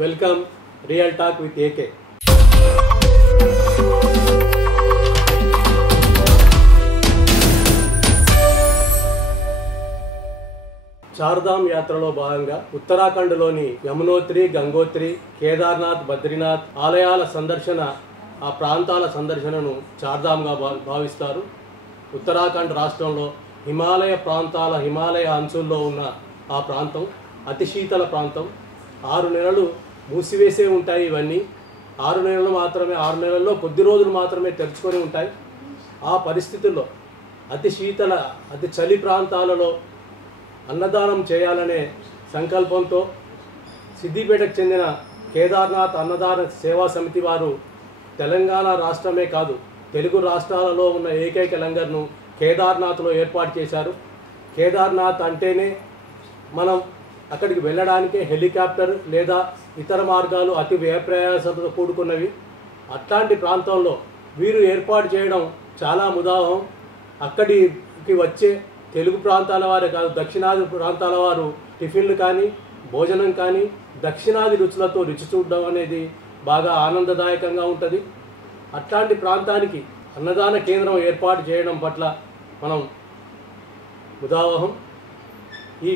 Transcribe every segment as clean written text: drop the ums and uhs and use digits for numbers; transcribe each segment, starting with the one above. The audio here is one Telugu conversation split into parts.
Welcome real talk with AK. Chardham యాత్రలో భాగంగా ఉత్తరాఖండ్లోని యమునోత్రి, గంగోత్రి, కేదార్నాథ్, బద్రీనాథ్ ఆలయాల సందర్శన, ఆ ప్రాంతాల సందర్శనను చార్ధామ్గా భావిస్తారు. ఉత్తరాఖండ్ రాష్ట్రంలో హిమాలయ అంచుల్లో ఉన్న ఆ ప్రాంతం అతి శీతల ప్రాంతం. 6 నెలలు మూసివేసే ఉంటాయి. ఇవన్నీ 6 నెలల్లో కొద్ది రోజులు మాత్రమే తెరుచుకొని ఉంటాయి. ఆ పరిస్థితుల్లో అతి చలి ప్రాంతాలలో అన్నదానం చేయాలనే సంకల్పంతో సిద్దిపేటకు చెందిన కేదార్నాథ్ అన్నదాన సేవా సమితి వారు తెలంగాణ రాష్ట్రమే కాదు, తెలుగు రాష్ట్రాలలో ఉన్న ఏకైక లంగర్ను కేదార్నాథ్లో ఏర్పాటు చేశారు. కేదార్నాథ్ అంటేనే మనం అక్కడికి వెళ్ళడానికి హెలికాప్టర్ లేదా ఇతర మార్గాలు అతి వ్యయప్రయాసంతో కూడుకున్నవి. అట్లాంటి ప్రాంతంలో వీరు ఏర్పాటు చేయడం చాలా ముదావహం. అక్కడికి వచ్చే తెలుగు ప్రాంతాల వారే కాదు, దక్షిణాది ప్రాంతాల వారు టిఫిన్లు కానీ భోజనం కానీ దక్షిణాది రుచులతో రుచి చూడడం అనేది బాగా ఆనందదాయకంగా ఉంటుంది. అట్లాంటి ప్రాంతానికి అన్నదాన కేంద్రం ఏర్పాటు చేయడం పట్ల మనం ముదావహం. ఈ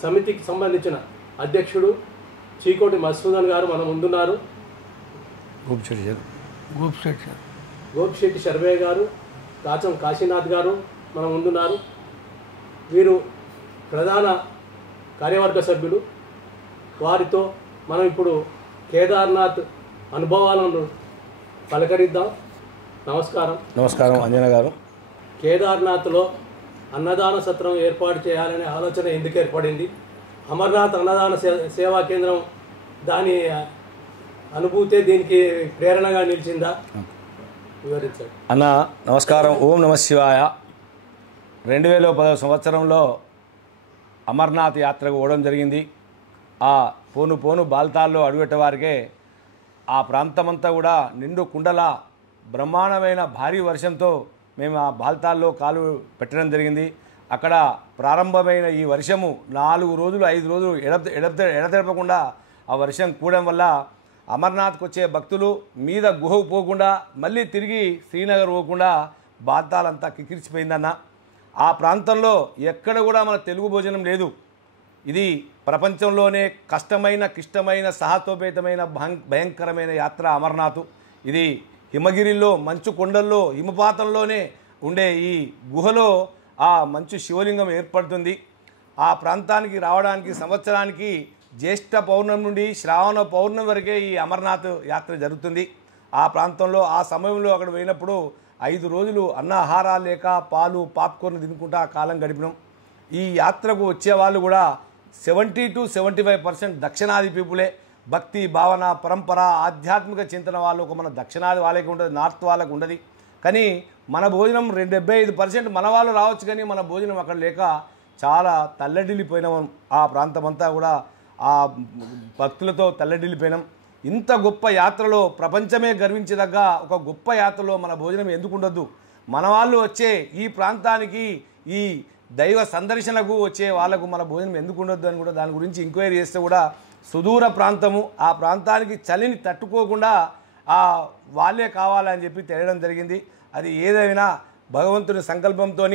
సమితికి సంబంధించిన అధ్యక్షుడు చీకోటి మధుసూదన్ గారు మన ముందున్నారు. గోపిశెట్టి శర్వయ్య గారు, కాచం కాశీనాథ్ గారు మన ముందున్నారు. వీరు ప్రధాన కార్యవర్గ సభ్యులు. వారితో మనం ఇప్పుడు కేదార్నాథ్ అనుభవాలను పలకరిద్దాం. నమస్కారం అంజన గారు. కేదార్నాథ్లో అన్నదాన సత్రం ఏర్పాటు చేయాలనే ఆలోచన ఎందుకు ఏర్పడింది? అమర్నాథ్ అన్నదాన సేవా కేంద్రం దాని అనుభూతే దీనికి ప్రేరణగా నిలిచిందా? వివరించండి అన్న. నమస్కారం. ఓం నమ శివాయ. 2010 సంవత్సరంలో అమర్నాథ్ యాత్రకు పోవడం జరిగింది. ఆ పోను బాల్తాల్లో అడుగెట్టే వారికే ఆ ప్రాంతమంతా కూడా నిండు కుండల బ్రహ్మాండమైన భారీ వర్షంతో మేము ఆ బాల్తాల్లో కాలు పెట్టడం జరిగింది. అక్కడ ప్రారంభమైన ఈ వర్షము 4 రోజులు 5 రోజులు ఎడతెరపకుండా ఆ వర్షం కూడడం వల్ల అమర్నాథ్కి వచ్చే భక్తులు మీద గుహకు పోకుండా మళ్ళీ తిరిగి శ్రీనగర్ పోకుండా బాల్తాలంతా కిక్కిరిచిపోయిందన్న. ఆ ప్రాంతంలో ఎక్కడ కూడా మన తెలుగు భోజనం లేదు. ఇది ప్రపంచంలోనే క్లిష్టమైన సాహసోపేతమైన భయంకరమైన యాత్ర అమర్నాథ్. ఇది హిమగిరిలో మంచు కొండల్లో హిమపాతంలోనే ఉండే ఈ గుహలో ఆ మంచు శివలింగం ఏర్పడుతుంది. ఆ ప్రాంతానికి రావడానికి సంవత్సరానికి జ్యేష్ఠ పౌర్ణమి నుండి శ్రావణ పౌర్ణమి వరకే ఈ అమర్నాథ్ యాత్ర జరుగుతుంది. ఆ ప్రాంతంలో ఆ సమయంలో అక్కడ పోయినప్పుడు 5 రోజులు అన్నాహారాలు లేక పాలు పాప్కార్న్ తినుకుంటూ ఆ కాలం గడిపినాం. ఈ యాత్రకు వచ్చే వాళ్ళు కూడా 70 to 75% దక్షిణాది పీపులే. భక్తి భావన పరంపర ఆధ్యాత్మిక చింతన వాళ్ళు మన దక్షిణాది వాళ్ళకి ఉంటుంది, నార్త్ వాళ్ళకు ఉండదు. కానీ మన భోజనం 75% మన వాళ్ళు రావచ్చు, కానీ మన భోజనం అక్కడ లేక చాలా తల్లడిల్లిపోయినాం. ఆ ప్రాంతం అంతా కూడా ఆ భక్తులతో తల్లడిల్లిపోయినాం. ఇంత గొప్ప యాత్రలో ప్రపంచమే గర్వించదగ్గ ఒక గొప్ప యాత్రలో మన భోజనం ఎందుకు ఉండొద్దు? మన వాళ్ళు వచ్చే ఈ ప్రాంతానికి ఈ దైవ సందర్శనకు వచ్చే వాళ్ళకు మన భోజనం ఎందుకు ఉండొద్దు అని కూడా దాని గురించి ఎంక్వైరీ చేస్తే కూడా సుదూర ప్రాంతము, ఆ ప్రాంతానికి చలిని తట్టుకోకుండా వాళ్ళే కావాలని చెప్పి తెలియడం జరిగింది. అది ఏదైనా భగవంతుని సంకల్పంతో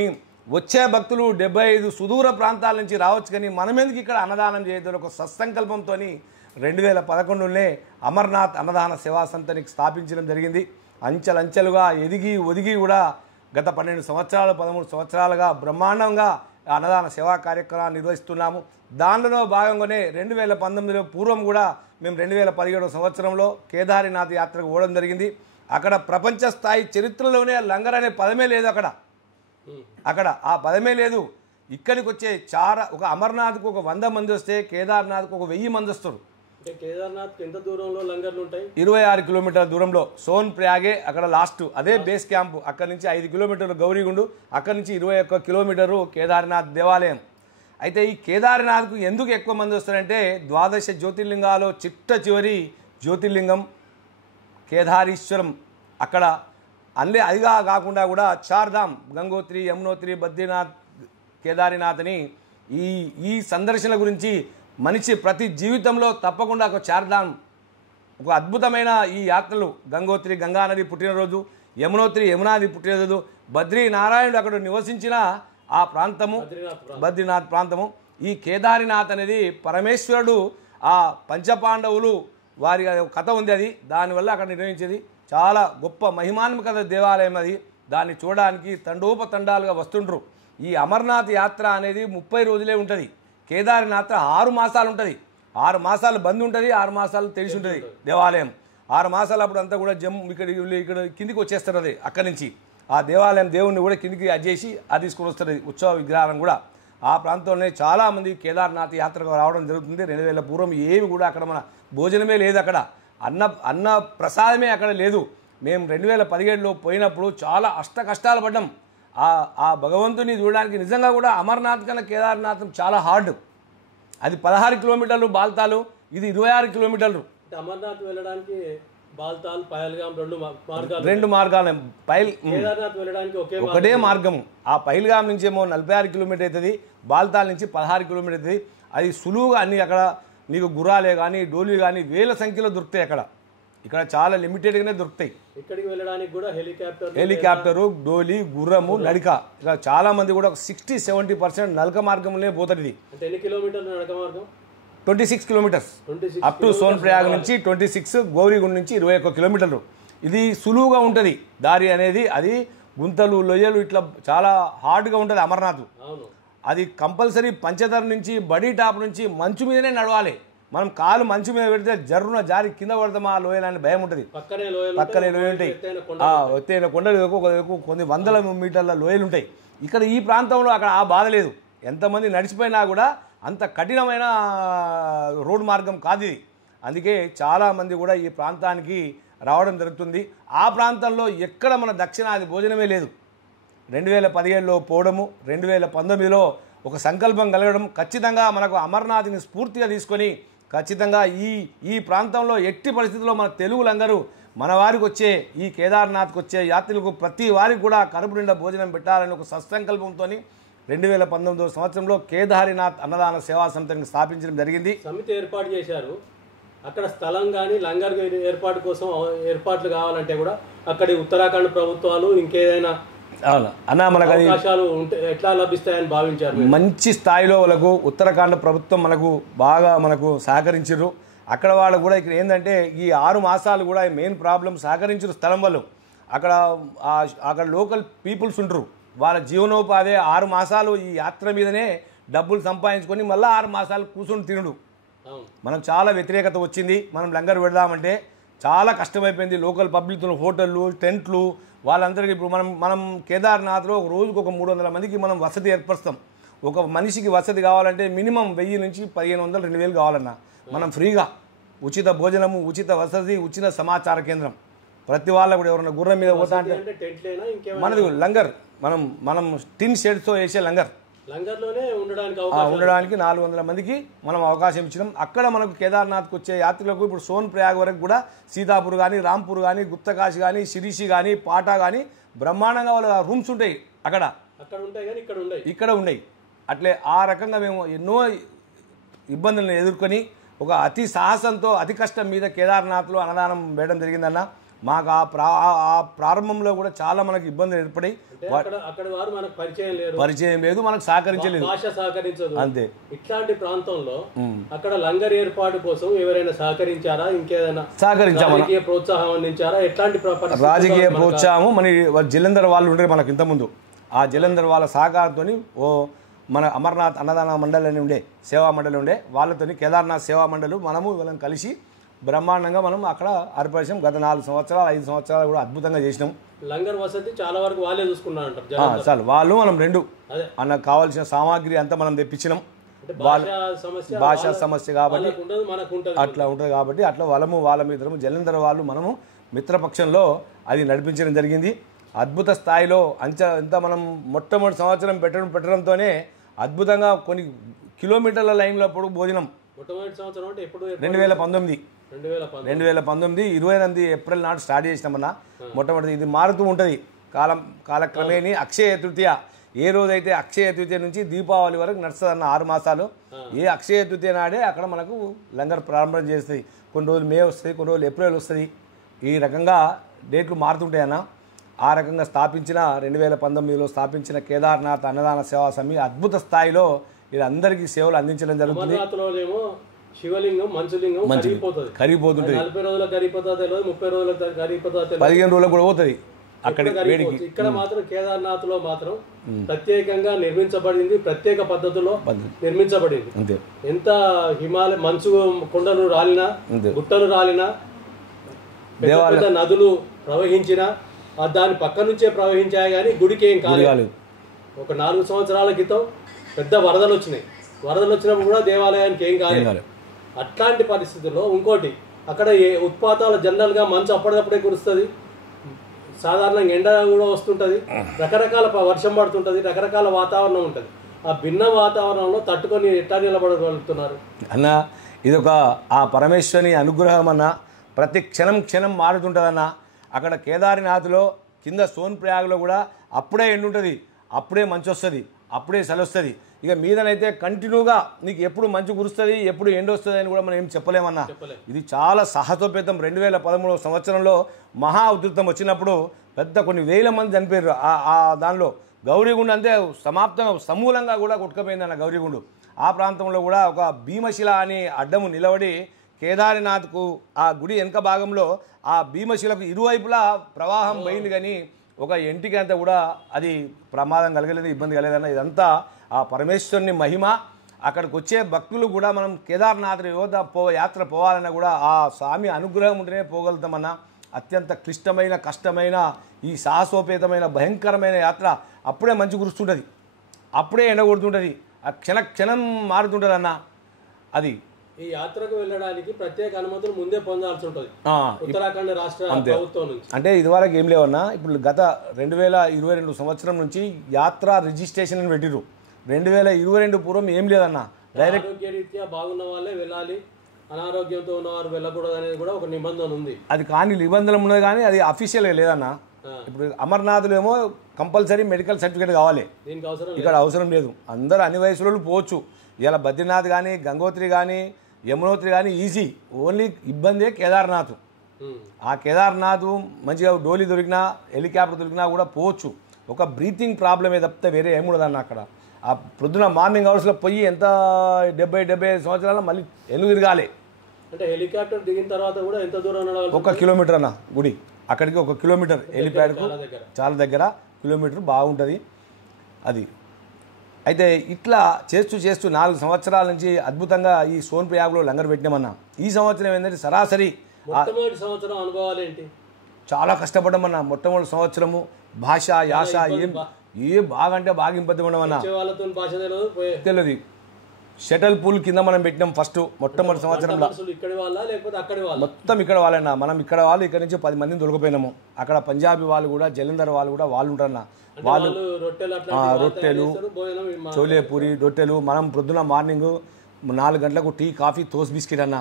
వచ్చే భక్తులు 75 సుదూర ప్రాంతాల నుంచి రావచ్చు, కానీ మనం ఎందుకు ఇక్కడ అన్నదానం చేయొద్దని ఒక సత్సంకల్పంతో 2011లోనే అమర్నాథ్ అన్నదాన సేవా సంస్థని స్థాపించడం జరిగింది. అంచెలంచెలుగా ఎదిగి ఒదిగి కూడా గత 12 సంవత్సరాలు 13 సంవత్సరాలుగా బ్రహ్మాండంగా అన్నదాన సేవా కార్యక్రమాన్ని నిర్వహిస్తున్నాము. దానిలో భాగంగానే 2019లో పూర్వం కూడా మేము 2017 సంవత్సరంలో కేదార్నాథ్ యాత్రకు పోవడం జరిగింది. అక్కడ ప్రపంచ స్థాయి చరిత్రలోనే లంగర్ అనే పదమే లేదు. అక్కడ ఆ పదమే లేదు. ఇక్కడికి వచ్చే ఒక అమర్నాథ్కు ఒక 100 మంది వస్తే కేదార్నాథ్కు ఒక 1000 మంది వస్తారు. కేదార్నాథ్ ఎంత దూరంలో లంగర్లు ఉంటాయి? 26 కిలోమీటర్ల దూరంలో సోన్ ప్రయాగే అక్కడ లాస్ట్ అదే బేస్ క్యాంప్. అక్కడి నుంచి 5 కిలోమీటర్లు గౌరీగుండు, అక్కడి నుంచి 21 కిలోమీటరు కేదార్నాథ్ దేవాలయం. అయితే ఈ కేదార్నాథ్కు ఎందుకు ఎక్కువ మంది వస్తారంటే 12 జ్యోతిర్లింగాలు చిట్ట చివరి జ్యోతిర్లింగం కేదారీశ్వరం. అక్కడ అదిగా కాకుండా కూడా చార్ధామ్ గంగోత్రి, యమునోత్రి, బద్రీనాథ్, కేదార్నాథ్ అని ఈ సందర్శన గురించి మనిషి ప్రతి జీవితంలో తప్పకుండా ఒక చార్ధామ్, ఒక అద్భుతమైన ఈ యాత్రలు, గంగోత్రి గంగానది పుట్టినరోజు, యమునోత్రి యమునాది పుట్టినరోజు, బద్రీ నారాయణుడు అక్కడ నివసించిన ఆ ప్రాంతము బద్రీనాథ్ ప్రాంతము. ఈ కేదారినాథ్ అనేది పరమేశ్వరుడు ఆ పంచపాండవులు వారి కథ ఉంది, అది దానివల్ల అక్కడ నిర్వహించేది చాలా గొప్ప మహిమాన్విత దేవాలయం. అది దాన్ని చూడడానికి తండోపతండాలుగా వస్తుంటారు. ఈ అమర్నాథ్ యాత్ర అనేది 30 రోజులే ఉంటుంది. కేదారినాథ్ 6 మాసాలు ఉంటుంది. 6 మాసాలు బంద్ ఉంటుంది, 6 మాసాలు తెలిసి ఉంటుంది దేవాలయం. 6 మాసాలు అప్పుడు అంతా కూడా జమ్ము ఇక్కడ కిందికి వచ్చేస్తారు. అది అక్కడి నుంచి ఆ దేవాలయం దేవుణ్ణి కూడా కిందికి అజ్జేసి అది తీసుకొని వస్తుంది, ఉత్సవ విగ్రహాలను కూడా. ఆ ప్రాంతంలోనే చాలామంది కేదార్నాథ్ యాత్రకు రావడం జరుగుతుంది. 2000 పూర్వం ఏమి కూడా అక్కడ మన భోజనమే లేదు, అక్కడ అన్న ప్రసాదమే అక్కడ లేదు. మేము 2017లో పోయినప్పుడు చాలా కష్టాలు పడ్డాం. ఆ భగవంతుని చూడడానికి నిజంగా కూడా అమర్నాథ్ కన్నా కేదార్నాథ్ చాలా హార్డ్. అది 16 కిలోమీటర్లు బాల్తాలు, ఇది 26 కిలోమీటర్లు. అమర్నాథ్ వెళ్ళడానికి బాల్తాల్ పహల్గాం రెండు మార్గాలు. కేదార్నాథ్ వెళ్ళడానికి ఒకటే మార్గము. ఆ పహల్గాం నుంచి ఏమో 46 కిలోమీటర్ అవుతుంది, బాల్తాల్ నుంచి 16 కిలోమీటర్ అవుతుంది. అది సులువుగా అన్ని అక్కడ నీకు గుర్రాలే కానీ డోలీ కానీ వేల సంఖ్యలో దొరుకుతాయి. ఇక్కడ చాలా లిమిటెడ్గానే దొరుకుతాయి. ఇక్కడికి వెళ్ళడానికి కూడా హెలికాప్టరు, డోలీ, గుర్రము, నడక. ఇక చాలా మంది కూడా 60-70% నడక మార్గంలోనే పోతుంది. ఇది ఎన్ని కిలోమీటర్లు నడక మార్గం? 26 కిలోమీటర్స్ అప్ టు సోన్ప్రయాగ్ నుంచి 26, గౌరీగుండ్ నుంచి 21 కిలోమీటర్లు. ఇది సులువుగా ఉంటుంది దారి అనేది. అది గుంతలు లొయ్యలు ఇట్లా చాలా హార్డ్గా ఉంటుంది అమర్నాథ్. అది కంపల్సరీ పంచదర నుంచి బడీ టాప్ నుంచి మంచు మీదనే నడవాలి. మనం కాలు మంచు మీద పెడితే జర్రున జారి కింద పడతామా లోయలని భయం ఉంటుంది. పక్కనే లోయలు ఉంటాయి, ఎత్తైన కొండలు, కొన్ని వందల మీటర్ల లోయలు ఉంటాయి. ఇక్కడ ఈ ప్రాంతంలో అక్కడ ఆ బాధ లేదు. ఎంతమంది నడిచిపోయినా కూడా అంత కఠినమైన రోడ్ మార్గం కాదు ఇది. అందుకే చాలామంది కూడా ఈ ప్రాంతానికి రావడం జరుగుతుంది. ఆ ప్రాంతంలో ఎక్కడ మన దక్షిణాది భోజనమే లేదు. 2017లో పోవడము, 2019లో ఒక సంకల్పం కలగడం, ఖచ్చితంగా మనకు అమర్నాథ్ని స్ఫూర్తిగా తీసుకొని ఖచ్చితంగా ఈ ప్రాంతంలో ఎట్టి పరిస్థితుల్లో మన తెలుగులందరూ మన వారికి వచ్చే ఈ కేదార్నాథ్కి వచ్చే యాత్రికులకు ప్రతి వారికి కూడా కడుపు నిండా భోజనం పెట్టాలని ఒక సత్సంకల్పంతో 2019 సంవత్సరంలో కేదారినాథ్ అన్నదాన సేవా సమితిని స్థాపించడం జరిగింది. సమితి ఏర్పాటు చేశారు. అక్కడ స్థలం కానీ లంగర్ ఏర్పాటు కోసం ఏర్పాట్లు కావాలంటే కూడా అక్కడి ఉత్తరాఖండ్ ప్రభుత్వాలు ఇంకేదైనా అన్న మనకు అది ఎట్లా లభిస్తాయని భావించారు. మంచి స్థాయిలో వాళ్ళకు ఉత్తరాఖండ్ ప్రభుత్వం మనకు సహకరించారు. అక్కడ వాళ్ళు కూడా ఇక్కడ ఏంటంటే ఈ 6 మాసాలు కూడా మెయిన్ ప్రాబ్లం సహకరించారు స్థలం వాళ్ళు. అక్కడ లోకల్ పీపుల్స్ ఉంటారు, వాళ్ళ జీవనోపాధి 6 మాసాలు ఈ యాత్ర మీదనే డబ్బులు సంపాదించుకొని మళ్ళీ 6 మాసాలు కూర్చొని తినడు. మనం చాలా వ్యతిరేకత వచ్చింది. మనం లంగర్ పెడదామంటే చాలా కష్టమైపోయింది. లోకల్ పబ్లిక్ హోటళ్ళు, టెంట్లు, వాళ్ళందరికీ ఇప్పుడు మనం కేదార్నాథ్లో ఒక రోజుకు ఒక 300 మందికి మనం వసతి ఏర్పరుస్తాం. ఒక మనిషికి వసతి కావాలంటే మినిమం 1000 నుంచి 1500, 2000 కావాలన్నా. మనం ఫ్రీగా ఉచిత భోజనము, ఉచిత వసతి, ఉచిత సమాచార కేంద్రం. ప్రతి వాళ్ళకు కూడా ఎవరైనా గుర్రం మీద పోతా అంటే మనది లంగర్, మనం టిన్ షెడ్స్తో వేసే లంగర్లోనే ఉండడానికి 400 మందికి మనం అవకాశం ఇచ్చినాం. అక్కడ మనకు కేదార్నాథ్కి వచ్చే యాత్రికులకు ఇప్పుడు సోన్ప్రయాగ్ వరకు కూడా సీతాపూర్ కానీ, రాంపూర్ కానీ, గుప్తకాశి కానీ, శిరీషి కానీ, పాటా కానీ బ్రహ్మాండంగా వాళ్ళ రూమ్స్ ఉంటాయి. ఇక్కడ ఉన్నాయి. అట్లే ఆ రకంగా మేము ఎన్నో ఇబ్బందులను ఎదుర్కొని ఒక అతి సాహసంతో అతి కష్టం మీద కేదార్నాథ్లో అన్నదానం వేయడం జరిగిందన్న. మాకు ఆ ప్రారంభంలో కూడా చాలా మనకు ఇబ్బందులు ఏర్పడి పరిచయం లేదు, మనకు సహకరించలేదు, అంతే. ఇట్లాంటి ప్రాంతంలో అక్కడ లంగర్ ఏర్పాటు కోసం ఎవరైనా సహకరించారా? ఇంకేదైనా సహకరించామా? ప్రోత్సాహం అందించారా? ఎట్లాంటి రాజకీయ ప్రోత్సాహము మన జలంధర్ వాళ్ళు ఉండే మనకు ఇంతకుముందు ఆ జలంధర్ వాళ్ళ సహకారంతో మన అమర్నాథ్ అన్నదాన మండలి అని ఉండే, సేవా మండలి ఉండే, వాళ్ళతో కేదార్నాథ్ సేవా మండలి మనము వీళ్ళని కలిసి బ్రహ్మాండంగా మనం అక్కడ ఏర్పరిచాం. గత 4 సంవత్సరాలు 5 సంవత్సరాలు కూడా అద్భుతంగా చేసినాం. లంగర్ వసతి చాలా వరకు వాళ్ళే చూసుకున్నారు. చాలు వాళ్ళు మనం అన్నకు కావాల్సిన సామాగ్రి అంతా మనం తెప్పించినాం. భాషా సమస్య కాబట్టి అట్లా ఉంటుంది కాబట్టి అట్లా వాళ్ళ మిత్రము జలంధర్ వాళ్ళు మనము మిత్రపక్షంలో అది నడిపించడం జరిగింది. అద్భుత స్థాయిలో అంత మనం మొట్టమొదటి సంవత్సరం పెట్టడంతోనే అద్భుతంగా కొన్ని కిలోమీటర్ల లైన్లో పొడుగు భోజనం. 2019 28 ఏప్రిల్ నాడు స్టార్ట్ చేసినామన్నా. మొట్టమొదటి ఇది మారుతూ ఉంటుంది కాలక్రమేణి. అక్షయ తృతీయ ఏ రోజైతే అక్షయ తృతీయ నుంచి దీపావళి వరకు నడుస్తుంది అన్న 6 మాసాలు. ఏ అక్షయ తృతీయ నాడే అక్కడ మనకు లంగర్ ప్రారంభం చేస్తుంది. కొన్ని రోజులు మే వస్తుంది, కొన్ని రోజులు ఏప్రిల్ వస్తుంది. ఈ రకంగా డేట్లు మారుతుంటాయన్న. ఆ రకంగా స్థాపించిన 2019లో స్థాపించిన కేదార్నాథ్ అన్నదాన సేవా సమితి అద్భుత స్థాయిలో వీళ్ళందరికీ సేవలు అందించడం జరుగుతుంది. శివలింగం మంచులింగం కరిగిపోతుంటుంది. 40 రోజులకు కరిగిపోతుంది, 30 రోజులకు కరిగిపోతుంది, 15 రోజులకు కూడా పోతుంది. అక్కడ ఇక్కడ మాత్రం కేదార్నాథ్ లో మాత్రం ప్రత్యేకంగా నిర్మించబడింది, ప్రత్యేక పద్ధతిలో నిర్మించబడింది. ఎంత హిమాలయ మంచు కొండలు రాలినా, గుట్టలు రాలినా, పెద్ద నదులు ప్రవహించినా దాని పక్క నుంచే ప్రవహించాయి కానీ గుడికి ఏం కాలేదు. ఒక 4 సంవత్సరాల క్రితం పెద్ద వరదలు వచ్చినాయి. వరదలు వచ్చినప్పుడు కూడా దేవాలయానికి ఏం కాలేదు. అట్లాంటి పరిస్థితుల్లో ఇంకోటి అక్కడ ఉత్పాతాలు జనరల్ గా మంచు అప్పటికప్పుడే కురుస్తుంది, సాధారణంగా ఎండ కూడా వస్తుంటది, రకరకాల వర్షం పడుతుంటది, రకరకాల వాతావరణం ఉంటుంది. ఆ భిన్న వాతావరణంలో తట్టుకొని ఎట్లా నిలబడగలుగుతున్నారు అన్న? ఇదొక ఆ పరమేశ్వరుని అనుగ్రహం అన్న. ప్రతి క్షణం మారుతుంటుందన్న. అక్కడ కేదార్నాథ్లో కింద సోన్ప్రయాగ్లో కూడా అప్పుడే ఎండు ఉంటుంది, అప్పుడే మంచు వస్తుంది, అప్పుడే చలి వస్తుంది. ఇక మీదనైతే కంటిన్యూగా నీకు ఎప్పుడు మంచు కురుస్తుంది, ఎప్పుడు ఎండ వస్తుంది అని కూడా మనం ఏం చెప్పలేమన్నా. ఇది చాలా సహజోపేతం. 2013 సంవత్సరంలో మహా ఉధృతం వచ్చినప్పుడు పెద్ద కొన్ని వేల మంది చనిపోయారు. దానిలో గౌరీగుండు అంతే సమాప్తం సమూలంగా కూడా కొట్టుకుపోయిందన్న గౌరీగుండు. ఆ ప్రాంతంలో కూడా ఒక భీమశిల అని అడ్డము నిలబడి కేదార్నాథ్కు ఆ గుడి వెనక భాగంలో ఆ భీమశిలకు ఇరువైపులా ప్రవాహం పోయింది, కానీ ఒక ఇంటికి అంతా కూడా అది ప్రమాదం కలగలేదు, ఇబ్బంది కలగలేదన్న. ఇదంతా ఆ పరమేశ్వరుని మహిమ. అక్కడికి వచ్చే భక్తులు కూడా మనం కేదార్నాథ్ యాత్ర పోవాలన్నా కూడా ఆ స్వామి అనుగ్రహం ఉంటేనే పోగలుగుతామన్నా. అత్యంత క్లిష్టమైన కష్టమైన ఈ సాహసోపేతమైన భయంకరమైన యాత్ర అప్పుడే మంచు కురుస్తుంటుంది, అప్పుడే ఎండ కొడుతుంటుంది, ఆ క్షణం మారుతుంటుంది అన్న. అది ఈ యాత్రకు వెళ్ళడానికి ప్రత్యేక అనుమతులు ముందే పొందాల్సి ఉంటుంది ఉత్తరాఖండ్ రాష్ట్ర ప్రభుత్వం నుంచి. అంటే ఇదివరకు ఏం లేవన్నా. ఇప్పుడు గత 2022 సంవత్సరం నుంచి యాత్ర రిజిస్ట్రేషన్ అని పెట్టిరు. 2022 పూర్వం ఏం లేదన్నా. డైరెక్ట్ ఆరోగ్యరీత్యా బాగున్న వాళ్ళే వెళ్ళాలి, అనారోగ్యంతో ఉన్నవారు వెళ్ళకూడదు అనేది కూడా ఒక నిబంధన ఉంది. అది కానీ నిబంధన ఉన్నది, కానీ అది అఫీషియల్ లేదన్నా. ఇప్పుడు అమర్నాథ్లో ఏమో కంపల్సరీ మెడికల్ సర్టిఫికేట్ కావాలి, ఇక్కడ అవసరం లేదు. అందరూ అన్ని వయసులో పోవచ్చు. ఇలా బద్రీనాథ్ కానీ, గంగోత్రి కానీ, యమునోత్రి కానీ ఈజీ. ఓన్లీ ఇబ్బందే కేదార్నాథ్. ఆ కేదార్నాథ్ మంచిగా డోలీ దొరికినా, హెలికాప్టర్ దొరికినా కూడా పోవచ్చు. ఒక బ్రీతింగ్ ప్రాబ్లమే తప్పితే వేరే ఏముండదన్న. అక్కడ ఆ పొద్దున మార్నింగ్ అవర్స్లో పోయి ఎంత 70-75 సంవత్సరాలు మళ్ళీ ఎందుకు తిరగాలి. అంటే హెలికాప్టర్ దిగిన తర్వాత కూడా ఎంత దూరం నడవాలి? 1 కిలోమీటర్ అన్న గుడి. అక్కడికి 1 కిలోమీటర్ హెలిప్యాడ్కు చాలా దగ్గర, కిలోమీటర్ బాగుంటుంది అది. అయితే ఇట్లా చేస్తూ 4 సంవత్సరాల నుంచి అద్భుతంగా ఈ సోన్ప్రయాగ్లో లంగర్ పెట్టినామన్నా. ఈ సంవత్సరం ఏంటంటే సరాసరి మొట్టమొదటి సంవత్సరం అనుభవాలు ఏంటి? చాలా కష్టపడ్డామన్నా. మొట్టమొదటి సంవత్సరము భాష యాస ఏం బాగా అంటే బాగా ఇబ్బంది పడ్డామన్నా. తెలియదు. షటల్ పూల్ కింద మనం పెట్టినాం ఫస్ట్ మొట్టమొదటి సంవత్సరంలో. మొత్తం ఇక్కడ వాళ్ళన్నా. మనం ఇక్కడ వాళ్ళు ఇక్కడ నుంచి 10 మందిని దొరికిపోయినాము. అక్కడ పంజాబీ వాళ్ళు కూడా, జలంధర్ వాళ్ళు కూడా వాళ్ళు ఉంటారన్న. వాళ్ళు రొట్టెలు, చోలే పూరి, రొట్టెలు. మనం పొద్దున మార్నింగ్ 4 గంటలకు టీ, కాఫీ, తోస్ బిస్కెట్ అన్న.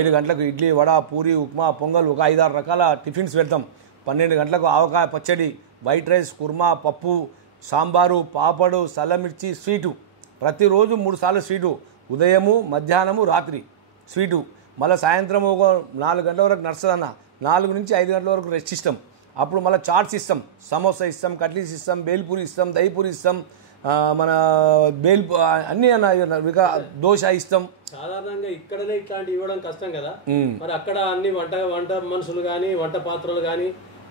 7 గంటలకు ఇడ్లీ, వడ, పూరి, ఉప్మా, పొంగల్, ఒక 5-6 రకాల టిఫిన్స్ పెడతాం. 12 గంటలకు ఆవకాయ పచ్చడి, వైట్ రైస్, కుర్మా, పప్పు, సాంబారు, పాపడు, సల్లమిర్చి, స్వీటు. ప్రతిరోజు 3 సార్లు స్వీటు. ఉదయము, మధ్యాహ్నము, రాత్రి స్వీటు. మళ్ళీ సాయంత్రం ఒక 4 గంటల వరకు నడుస్తుందన్న. 4 నుంచి 5 గంటల వరకు రెస్ట్ ఇస్తాం. అప్పుడు మళ్ళీ చాట్స్ ఇస్తాం, సమోసా ఇస్తాం, కట్లీస్ ఇస్తాం, బేల్పూరి ఇస్తాం, దహిపూరి ఇస్తాం, మన అన్నీ అన్న దోశ ఇస్తాం. సాధారణంగా ఇక్కడనే ఇట్లాంటివి ఇవ్వడం కష్టం కదా. మరి అక్కడ అన్ని వంట మనుషులు కానీ, వంట పాత్రలు కానీ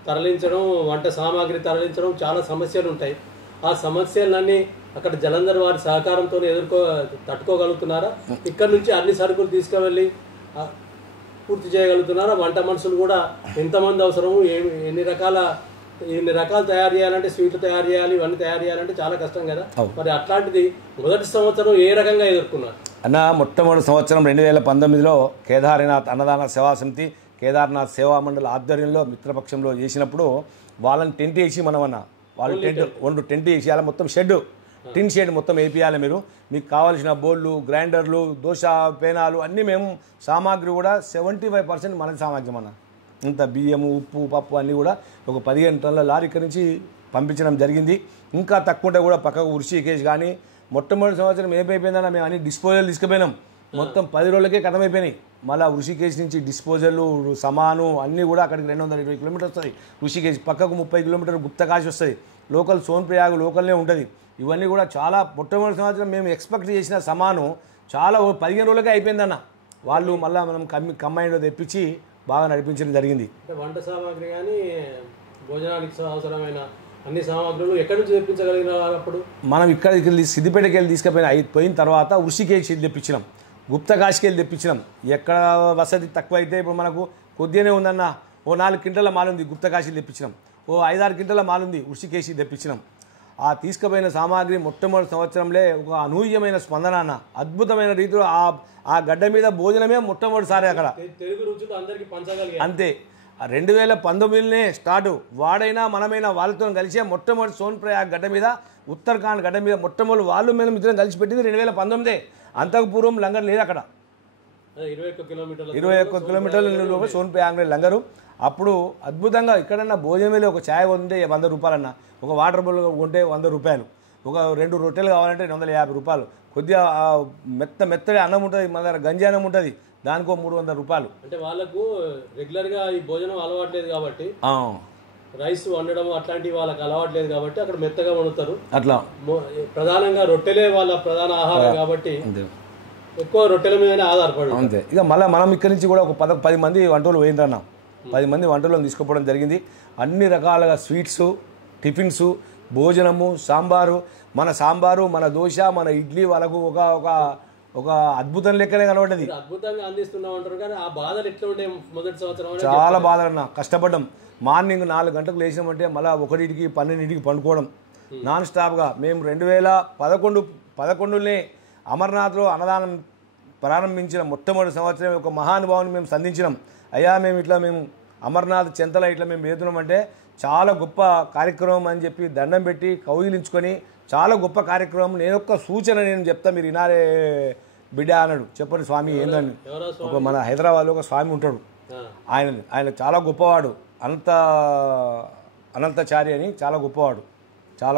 తరలించడం, వంట సామాగ్రి తరలించడం చాలా సమస్యలు ఉంటాయి. ఆ సమస్యలన్నీ అక్కడ జలంధర్ వారి సహకారంతో తట్టుకోగలుగుతున్నారా? ఇక్కడ నుంచి అన్ని సరుకులు తీసుకువెళ్ళి పూర్తి చేయగలుగుతున్నారా? వంట మనుషులు కూడా ఎంతమంది అవసరము, ఎన్ని రకాలు తయారు చేయాలంటే, స్వీట్లు తయారు చేయాలి, ఇవన్నీ తయారు చేయాలంటే చాలా కష్టం కదా. మరి అట్లాంటిది మొదటి సంవత్సరం ఏ రకంగా ఎదుర్కొన్నారు అన్న? మొట్టమొదటి సంవత్సరం 2019లో కేదార్నాథ్ అన్నదాన సేవా సమితి, కేదార్నాథ్ సేవా మండలి ఆధ్వర్యంలో మిత్రపక్షంలో చేసినప్పుడు వాళ్ళని టెంట్ వేసి మనమన్నా. వాళ్ళు టెంట్ వేసి అలా మొత్తం టిన్ షెడ్ మొత్తం వేపియాలి. మీకు కావాల్సిన బౌళ్ళు, గ్రైండర్లు, దోశ పేనాలు అన్నీ మేము సామాగ్రి కూడా 75% మన సామాగ్రి అన్న. ఇంత బియ్యము, ఉప్పు, పప్పు అన్నీ కూడా ఒక 15 టన్నుల లారీ ఇక్కడి నుంచి పంపించడం జరిగింది. ఇంకా తక్కువ ఉంటే కూడా పక్కకు ఋషికేశ్ కానీ మొట్టమొదటి సంవత్సరం ఏమైపోయిందన్నా మేము అన్ని డిస్పోజల్ తీసుకుపోయినాం. మొత్తం 10 రోజులకే కథమైపోయినాయి. మళ్ళీ ఋషికేశ్ నుంచి డిస్పోజల్ సమాను అన్నీ కూడా అక్కడికి 220 కిలోమీటర్ వస్తుంది. ఋషికేశ్ పక్కకు 30 కిలోమీటర్లు గుప్తకాశి వస్తుంది. లోకల్ సోన్ప్రయాగ్ లోకల్నే ఉంటుంది. ఇవన్నీ కూడా చాలా మొట్టమొదటి సంవత్సరం మేము ఎక్స్పెక్ట్ చేసిన సమాను చాలా 15 రోజులకే అయిపోయిందన్న. వాళ్ళు మళ్ళీ మనం కంబైన్లో తెప్పించి బాగా నడిపించడం జరిగింది. వంట సామాగ్రి కానీ భోజనానికి అవసరమైన అన్ని సామాగ్రులు ఎక్కడి నుంచి తెప్పించగలిగినారు? అప్పుడు మనం ఇక్కడికి వెళ్ళి సిద్దిపేటకి వెళ్ళి తీసుకుపోయిన తర్వాత ఋషికేశ్ తెప్పించినాం, గుప్తకాశికి వెళ్ళి తెప్పించినాం. ఎక్కడ వసతి తక్కువ అయితే ఇప్పుడు మనకు కొద్దిగానే ఉందన్న, ఓ 4 క్వింటల మాలుంది గుప్తకాశి తెప్పించినాం, ఓ 5-6 క్వింటల మాలుంది ఋషికేశి తెప్పించినాం. ఆ తీసుకుపోయిన సామాగ్రి మొట్టమొదటి సంవత్సరంలో ఒక అనూహ్యమైన స్పందన అన్న. అద్భుతమైన రీతిలో ఆ గడ్డ మీద భోజనమే మొట్టమొదటిసారి అక్కడ అంతే. 2019 స్టార్ట్ వాడైనా మనమైనా వాళ్ళతో కలిసే మొట్టమొదటి సోన్ప్రయాగ్ గడ్డ మీద ఉత్తరాఖండ్ గడ్డ మీద మొట్టమొదటి వాళ్ళు మేము ఇద్దరం కలిసి పెట్టింది 2019. అంతకు పూర్వం లంగర్ లేదు అక్కడ. 21 కిలోమీటర్లు సోన్ప్రయాగ్ లంగరు. అప్పుడు అద్భుతంగా ఇక్కడన్నా భోజనం వెళ్ళి ఒక ఛాయ్ కొంటే 100 రూపాయలన్న, ఒక వాటర్ బాటిల్ కొంటే 100 రూపాయలు, ఒక 2 రొట్టెలు కావాలంటే 250 రూపాయలు, కొద్దిగా మెత్తడి అన్నం ఉంటుంది, మన దగ్గర గంజి అన్నం ఉంటుంది, దానికో 300 రూపాయలు. అంటే వాళ్ళకు రెగ్యులర్గా ఈ భోజనం అలవాట్లేదు కాబట్టి, రైస్ వండడం అట్లాంటివి వాళ్ళకి అలవాట్లేదు కాబట్టి అక్కడ మెత్తగా వండుతారు. అట్లా ప్రధానంగా రొట్టెలే వాళ్ళ ప్రధాన ఆహారం కాబట్టి ఎక్కువ రొట్టెల మీదనే ఆధారపడు అంతే. ఇక మళ్ళీ మనం ఇక్కడి నుంచి కూడా ఒక 10 మంది వంటలు పోయిందన్న. 10 మంది వంటలను తీసుకుపోవడం జరిగింది. అన్ని రకాలుగా స్వీట్స్, టిఫిన్స్, భోజనము, సాంబారు, మన దోశ, మన ఇడ్లీ వాళ్ళకు ఒక అద్భుతం లెక్కనే కనబడ్డది. అద్భుతంగా అందిస్తున్నాం అంటారు కానీ ఆ బాధలు ఎట్లా ఉండే మొదటి సంవత్సరం? చాలా బాధలన్న, కష్టపడ్డాం. మార్నింగ్ 4 గంటలకు లేచినామంటే మళ్ళీ 1కి 12కి పండుకోవడం నాన్ స్టాప్గా. మేము 2011 అమర్నాథ్లో అన్నదానం ప్రారంభించిన మొట్టమొదటి సంవత్సరం ఒక మహానుభావుని మేము సంధించినాం. అయ్యా మేము అమర్నాథ్ చెంతల ఇట్లా మేము వేతున్నామంటే చాలా గొప్ప కార్యక్రమం అని చెప్పి దండం పెట్టి కౌగిలించుకొని చాలా గొప్ప కార్యక్రమం, నేను ఒక్క సూచన నేను చెప్తా మీరు వినారే బిడ్డ అన్నాడు. చెప్పండి స్వామి ఏందని. ఒక మన హైదరాబాద్లో ఒక స్వామి ఉంటాడు, ఆయన చాలా గొప్పవాడు, అనంతచారి అని చాలా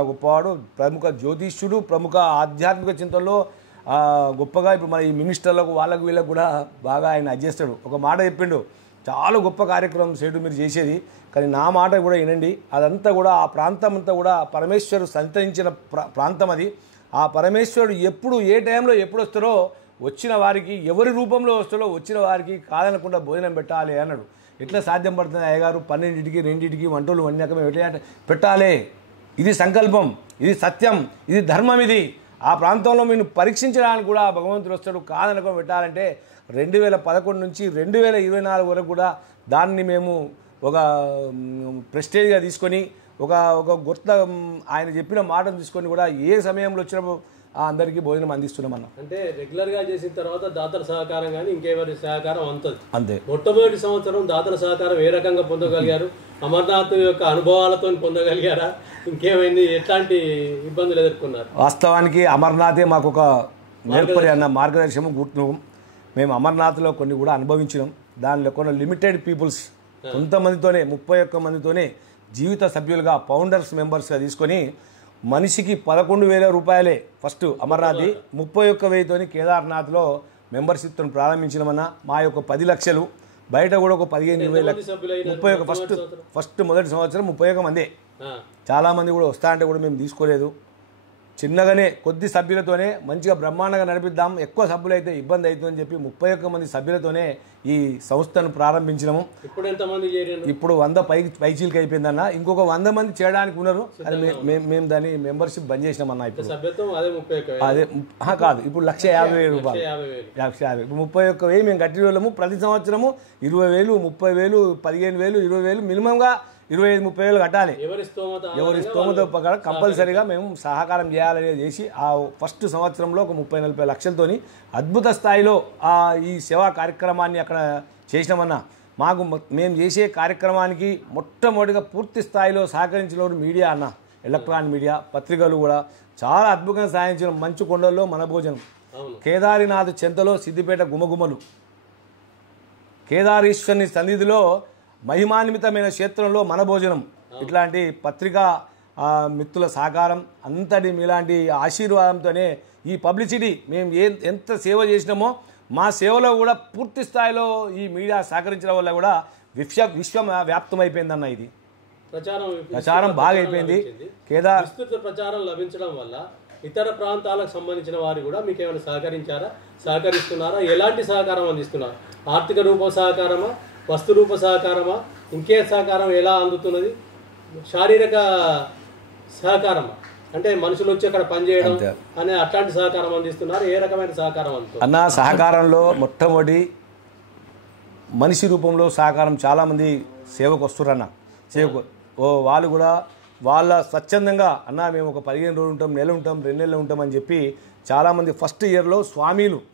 గొప్పవాడు, ప్రముఖ జ్యోతిష్యుడు, ప్రముఖ ఆధ్యాత్మిక చింతనలో గొప్పగా ఇప్పుడు మన ఈ మినిస్టర్లకు వాళ్ళకు వీళ్ళకు కూడా బాగా ఆయన అడ్జేస్తాడు. ఒక మాట చెప్పిండు, చాలా గొప్ప కార్యక్రమం సేటు మీరు చేసేది, కానీ నా మాట కూడా వినండి. అదంతా కూడా ఆ ప్రాంతం అంతా కూడా పరమేశ్వరుడు సంతరించిన ప్రాంతం అది. ఆ పరమేశ్వరుడు ఎప్పుడు ఏ టైంలో ఎప్పుడు వస్తారో వచ్చిన వారికి ఎవరి రూపంలో వస్తారో వచ్చిన వారికి కాదనకుండా భోజనం పెట్టాలి అన్నాడు. ఎట్లా సాధ్యం పడుతుంది అయ్యగారు? 12కి 2కి వంటలు వండాక మేము ఎట్లా పెట్టాలి? ఇది సంకల్పం, ఇది సత్యం, ఇది ధర్మం. ఇది ఆ ప్రాంతంలో మీరు పరీక్షించడానికి కూడా భగవంతుడు వస్తాడు, కాదనుకొని పెట్టాలంటే 2011 నుంచి 2024 వరకు కూడా దాన్ని మేము ఒక ప్రెస్టేజ్గా తీసుకొని ఒక గుర్త ఆయన చెప్పిన మాటను తీసుకొని కూడా ఏ సమయంలో వచ్చినప్పుడు అందరికీ భోజనం అందిస్తున్నామన్నా. అంటే రెగ్యులర్గా చేసిన తర్వాత దాతల సహకారం కానీ ఇంకెవరి సహకారం అంతే. మొట్టమొదటి సంవత్సరం దాతల సహకారం ఏ రకంగా పొందగలిగారు? అమర్నాథ్ యొక్క అనుభవాలతో పొందగలిగారా? ఇంకేమైంది? ఎట్లాంటి ఇబ్బందులు ఎదుర్కొన్నారు? వాస్తవానికి అమర్నాథే మాకు ఒక నేర్పరి అన్న మార్గదర్శనం గుర్తు. మేము అమర్నాథ్లో కొన్ని కూడా అనుభవించినాం. దానిలో కొన్ని లిమిటెడ్ పీపుల్స్ కొంతమందితోనే 31 మందితోనే జీవిత సభ్యులుగా ఫౌండర్స్ మెంబర్స్గా తీసుకొని మనిషికి 11,000 రూపాయలే ఫస్ట్ అమర్నాథ్ది, 31,000తోని కేదార్నాథ్లో మెంబర్షిప్తో ప్రారంభించినామన్నా. మా యొక్క 10 లక్షలు బయట కూడా ఒక 15-20 లక్షలు 31 ఫస్ట్ మొదటి సంవత్సరం 31 మందే. చాలామంది కూడా వస్తా అంటే కూడా మేము తీసుకోలేదు. చిన్నగానే కొద్ది సభ్యులతోనే మంచిగా బ్రహ్మాండంగా నడిపిద్దాం, ఎక్కువ సభ్యులైతే ఇబ్బంది అవుతుందని చెప్పి 31 మంది సభ్యులతోనే ఈ సంస్థను ప్రారంభించినాము. ఇప్పుడు 100 పైచీలకి అయిపోయిందన్న. ఇంకొక 100 మంది చేయడానికి ఉన్నారు. అది మేము దాన్ని మెంబర్షిప్ బంద్ చేసినామన్నా. ఇప్పుడు అదే కాదు, ఇప్పుడు 150,000 రూపాయలు, 150,000. ఇప్పుడు 31,000 మేము కట్టిన వాళ్ళము. ప్రతి సంవత్సరము 20,000, 30,000, 15,000, 20,000 మినిమంగా 25-30,000 కట్టాలి. ఎవరి స్తోమత ప్రకారం కంపల్సరీగా మేము సహకారం చేయాలని చేసి ఆ ఫస్ట్ సంవత్సరంలో ఒక 30-40 లక్షలతోని అద్భుత స్థాయిలో ఈ సేవా కార్యక్రమాన్ని అక్కడ చేసినామన్నా. మేము చేసే కార్యక్రమానికి మొట్టమొదటిగా పూర్తి స్థాయిలో సహకరించిన మీడియా అన్న, ఎలక్ట్రానిక్ మీడియా, పత్రికలు కూడా చాలా అద్భుతంగా సాధించిన. మంచు కొండల్లో మన భోజనం, కేదారినాథ్ చెంతలో సిద్దిపేట గుమగుమలు, కేదారీశ్వరుని సన్నిధిలో మహిమాన్వితమైన క్షేత్రంలో మన భోజనం, ఇట్లాంటి పత్రికా మిత్రుల సహకారం అంతటి మీలాంటి ఆశీర్వాదంతోనే ఈ పబ్లిసిటీ మేము ఎంత సేవ చేసినామో మా సేవలో కూడా పూర్తి స్థాయిలో ఈ మీడియా సహకరించడం వల్ల కూడా విశ్వం వ్యాప్తమైపోయిందన్న. ఇది ప్రచారం బాగా అయిపోయింది. విస్తృత ప్రచారం లభించడం వల్ల ఇతర ప్రాంతాలకు సంబంధించిన వారు కూడా మీకు ఏమైనా సహకరిస్తున్నారా? ఎలాంటి సహకారం అందిస్తున్నారు? ఆర్థిక రూప సహకారమా, వస్తు రూప సహకారమా, ఇంకే సహకారం ఎలా అందుతున్నది? శారీరక సహకారమా, అంటే మనుషులు వచ్చి అక్కడ పనిచేయడం అనే అట్లాంటి సహకారం అందిస్తున్నారు? ఏ రకమైన సహకారం అందుతుంది అన్న? సహకారంలో మొట్టమొదటి మనిషి రూపంలో సహకారం చాలామంది సేవకు వస్తురన్న. సేవకు వాళ్ళు కూడా వాళ్ళ స్వచ్ఛందంగా అన్న మేము ఒక 15 రోజులు ఉంటాం, నెల ఉంటాం, 2 నెలలు ఉంటాం అని చెప్పి చాలామంది ఫస్ట్ ఇయర్లో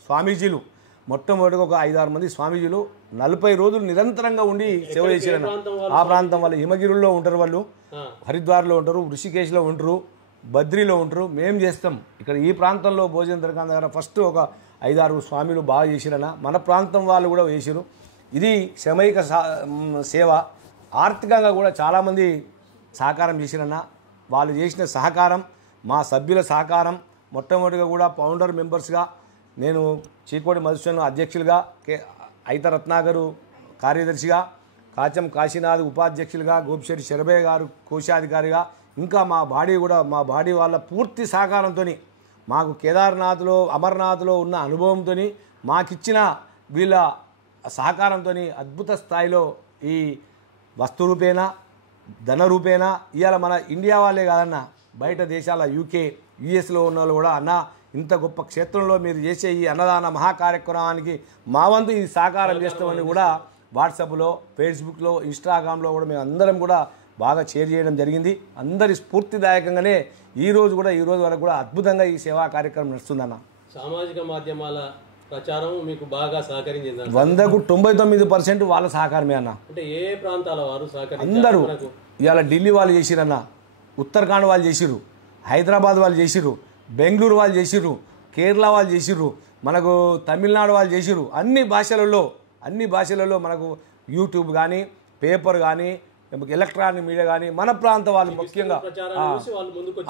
స్వామీజీలు మొట్టమొదటిగా ఒక 5-6 మంది స్వామీజీలు 40 రోజులు నిరంతరంగా ఉండి సేవ చేశారన్న. ఆ ప్రాంతం వాళ్ళు హిమగిరిలో ఉంటారు, వాళ్ళు హరిద్వార్లో ఉంటారు, ఋషికేశ్లో ఉంటారు, బద్రీలో ఉంటారు. మేము చేస్తాం ఇక్కడ ఈ ప్రాంతంలో భోజనం దొరకని దగ్గర ఫస్ట్ ఒక 5-6 స్వామిలు బాగా చేసిరన్న. మన ప్రాంతం వాళ్ళు కూడా చేసిరు. ఇది శ్రమైక సేవ. ఆర్థికంగా కూడా చాలామంది సహకారం చేసిరన్న. వాళ్ళు చేసిన సహకారం, మా సభ్యుల సహకారం, మొట్టమొదటిగా కూడా ఫౌండర్ మెంబర్స్గా నేను చీకోటి మధుసూదన్ అధ్యక్షులుగా, ఐత రత్నాగరు కార్యదర్శిగా, కాచం కాశీనాథ్ ఉపాధ్యక్షులుగా, గోపిశెట్టి శరభయ్య గారు కోశాధికారిగా, ఇంకా మా బాడీ వాళ్ళ పూర్తి సహకారంతో మాకు కేదార్నాథ్లో అమర్నాథ్లో ఉన్న అనుభవంతో మాకిచ్చిన వీళ్ళ సహకారంతో అద్భుత స్థాయిలో ఈ వస్తు రూపేణా ధన రూపేణా ఇవాళ మన ఇండియా వాళ్ళే కాదన్న, బయట దేశాల యూకే యుఎస్లో ఉన్న వాళ్ళు కూడా అన్న ఇంత గొప్ప క్షేత్రంలో మీరు చేసే ఈ అన్నదాన మహాకార్యక్రమానికి మా వంతు ఈ సహకారం చేస్తామని కూడా వాట్సాప్లో, ఫేస్బుక్లో, ఇన్స్టాగ్రామ్లో కూడా మేము అందరం కూడా బాగా షేర్ చేయడం జరిగింది. అందరి స్ఫూర్తిదాయకంగానే ఈ రోజు వరకు కూడా అద్భుతంగా ఈ సేవా కార్యక్రమం నడుస్తుందన్న. సామాజిక మాధ్యమాల ప్రచారం మీకు బాగా సహకరించింది. 100కు 99% వాళ్ళ సహకారమే అన్న. అంటే ఏ ప్రాంతాల వారు సహకరించారు? అందరూ ఇవాళ ఢిల్లీ వాళ్ళు చేసిరన్న, ఉత్తరాఖండ్ వాళ్ళు చేసిరు, హైదరాబాద్ వాళ్ళు చేసిరు, బెంగళూరు వాళ్ళు చేసిరు, కేరళ వాళ్ళు చేసిరు, మనకు తమిళనాడు వాళ్ళు చేసిరు. అన్ని భాషలలో మనకు యూట్యూబ్ కానీ, పేపర్ కానీ, ఎలక్ట్రానిక్ మీడియా కానీ మన ప్రాంత వాళ్ళు ముఖ్యంగా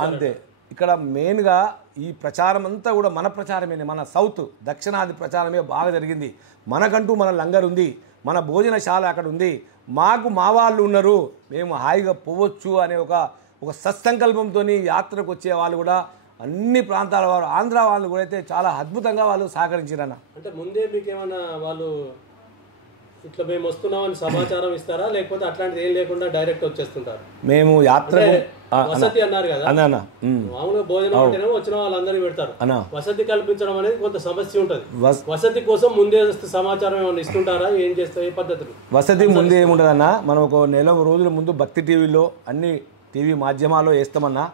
అంతే. ఇక్కడ మెయిన్గా ఈ ప్రచారం అంతా కూడా మన ప్రచారమే, మన సౌత్ దక్షిణాది ప్రచారమే బాగా జరిగింది. మనకంటూ మన లంగర్ ఉంది, మన భోజనశాల అక్కడ ఉంది, మాకు మా వాళ్ళు ఉన్నారు, మేము హాయిగా పోవచ్చు అనే ఒక సత్సంకల్పంతో యాత్రకు వచ్చే వాళ్ళు కూడా అన్ని ప్రాంతాల వారు, ఆంధ్ర వాళ్ళు కూడా అయితే చాలా అద్భుతంగా వాళ్ళు సహకరించారన్న. అంటే ముందే మీకు ఏమన్నా వాళ్ళు ఇట్లా మేము వస్తున్నామని సమాచారం ఇస్తారా, లేకపోతే అట్లాంటిది ఏం లేకుండా డైరెక్ట్ వచ్చేస్తుంటారు? మేము యాత్ర వసతి అన్నారు కదా, మామూలుగా భోజనం అంటేనేమో వచ్చిన వాళ్ళందరికీ పెడతారు. వసతి కల్పించడం అనేది కొంత సమస్య ఉంటుంది. వసతి కోసం ముందే సమాచారం ఏమైనా ఇస్తుంటారా? ఏం చేస్తారు, ఏ పద్ధతులు? వసతి ముందే ఏముంటదన్న, మనం ఒక నెల రోజుల ముందు భక్తి టీవీలో అన్ని టీవీ మాధ్యమాల్లో వేస్తామన్నా.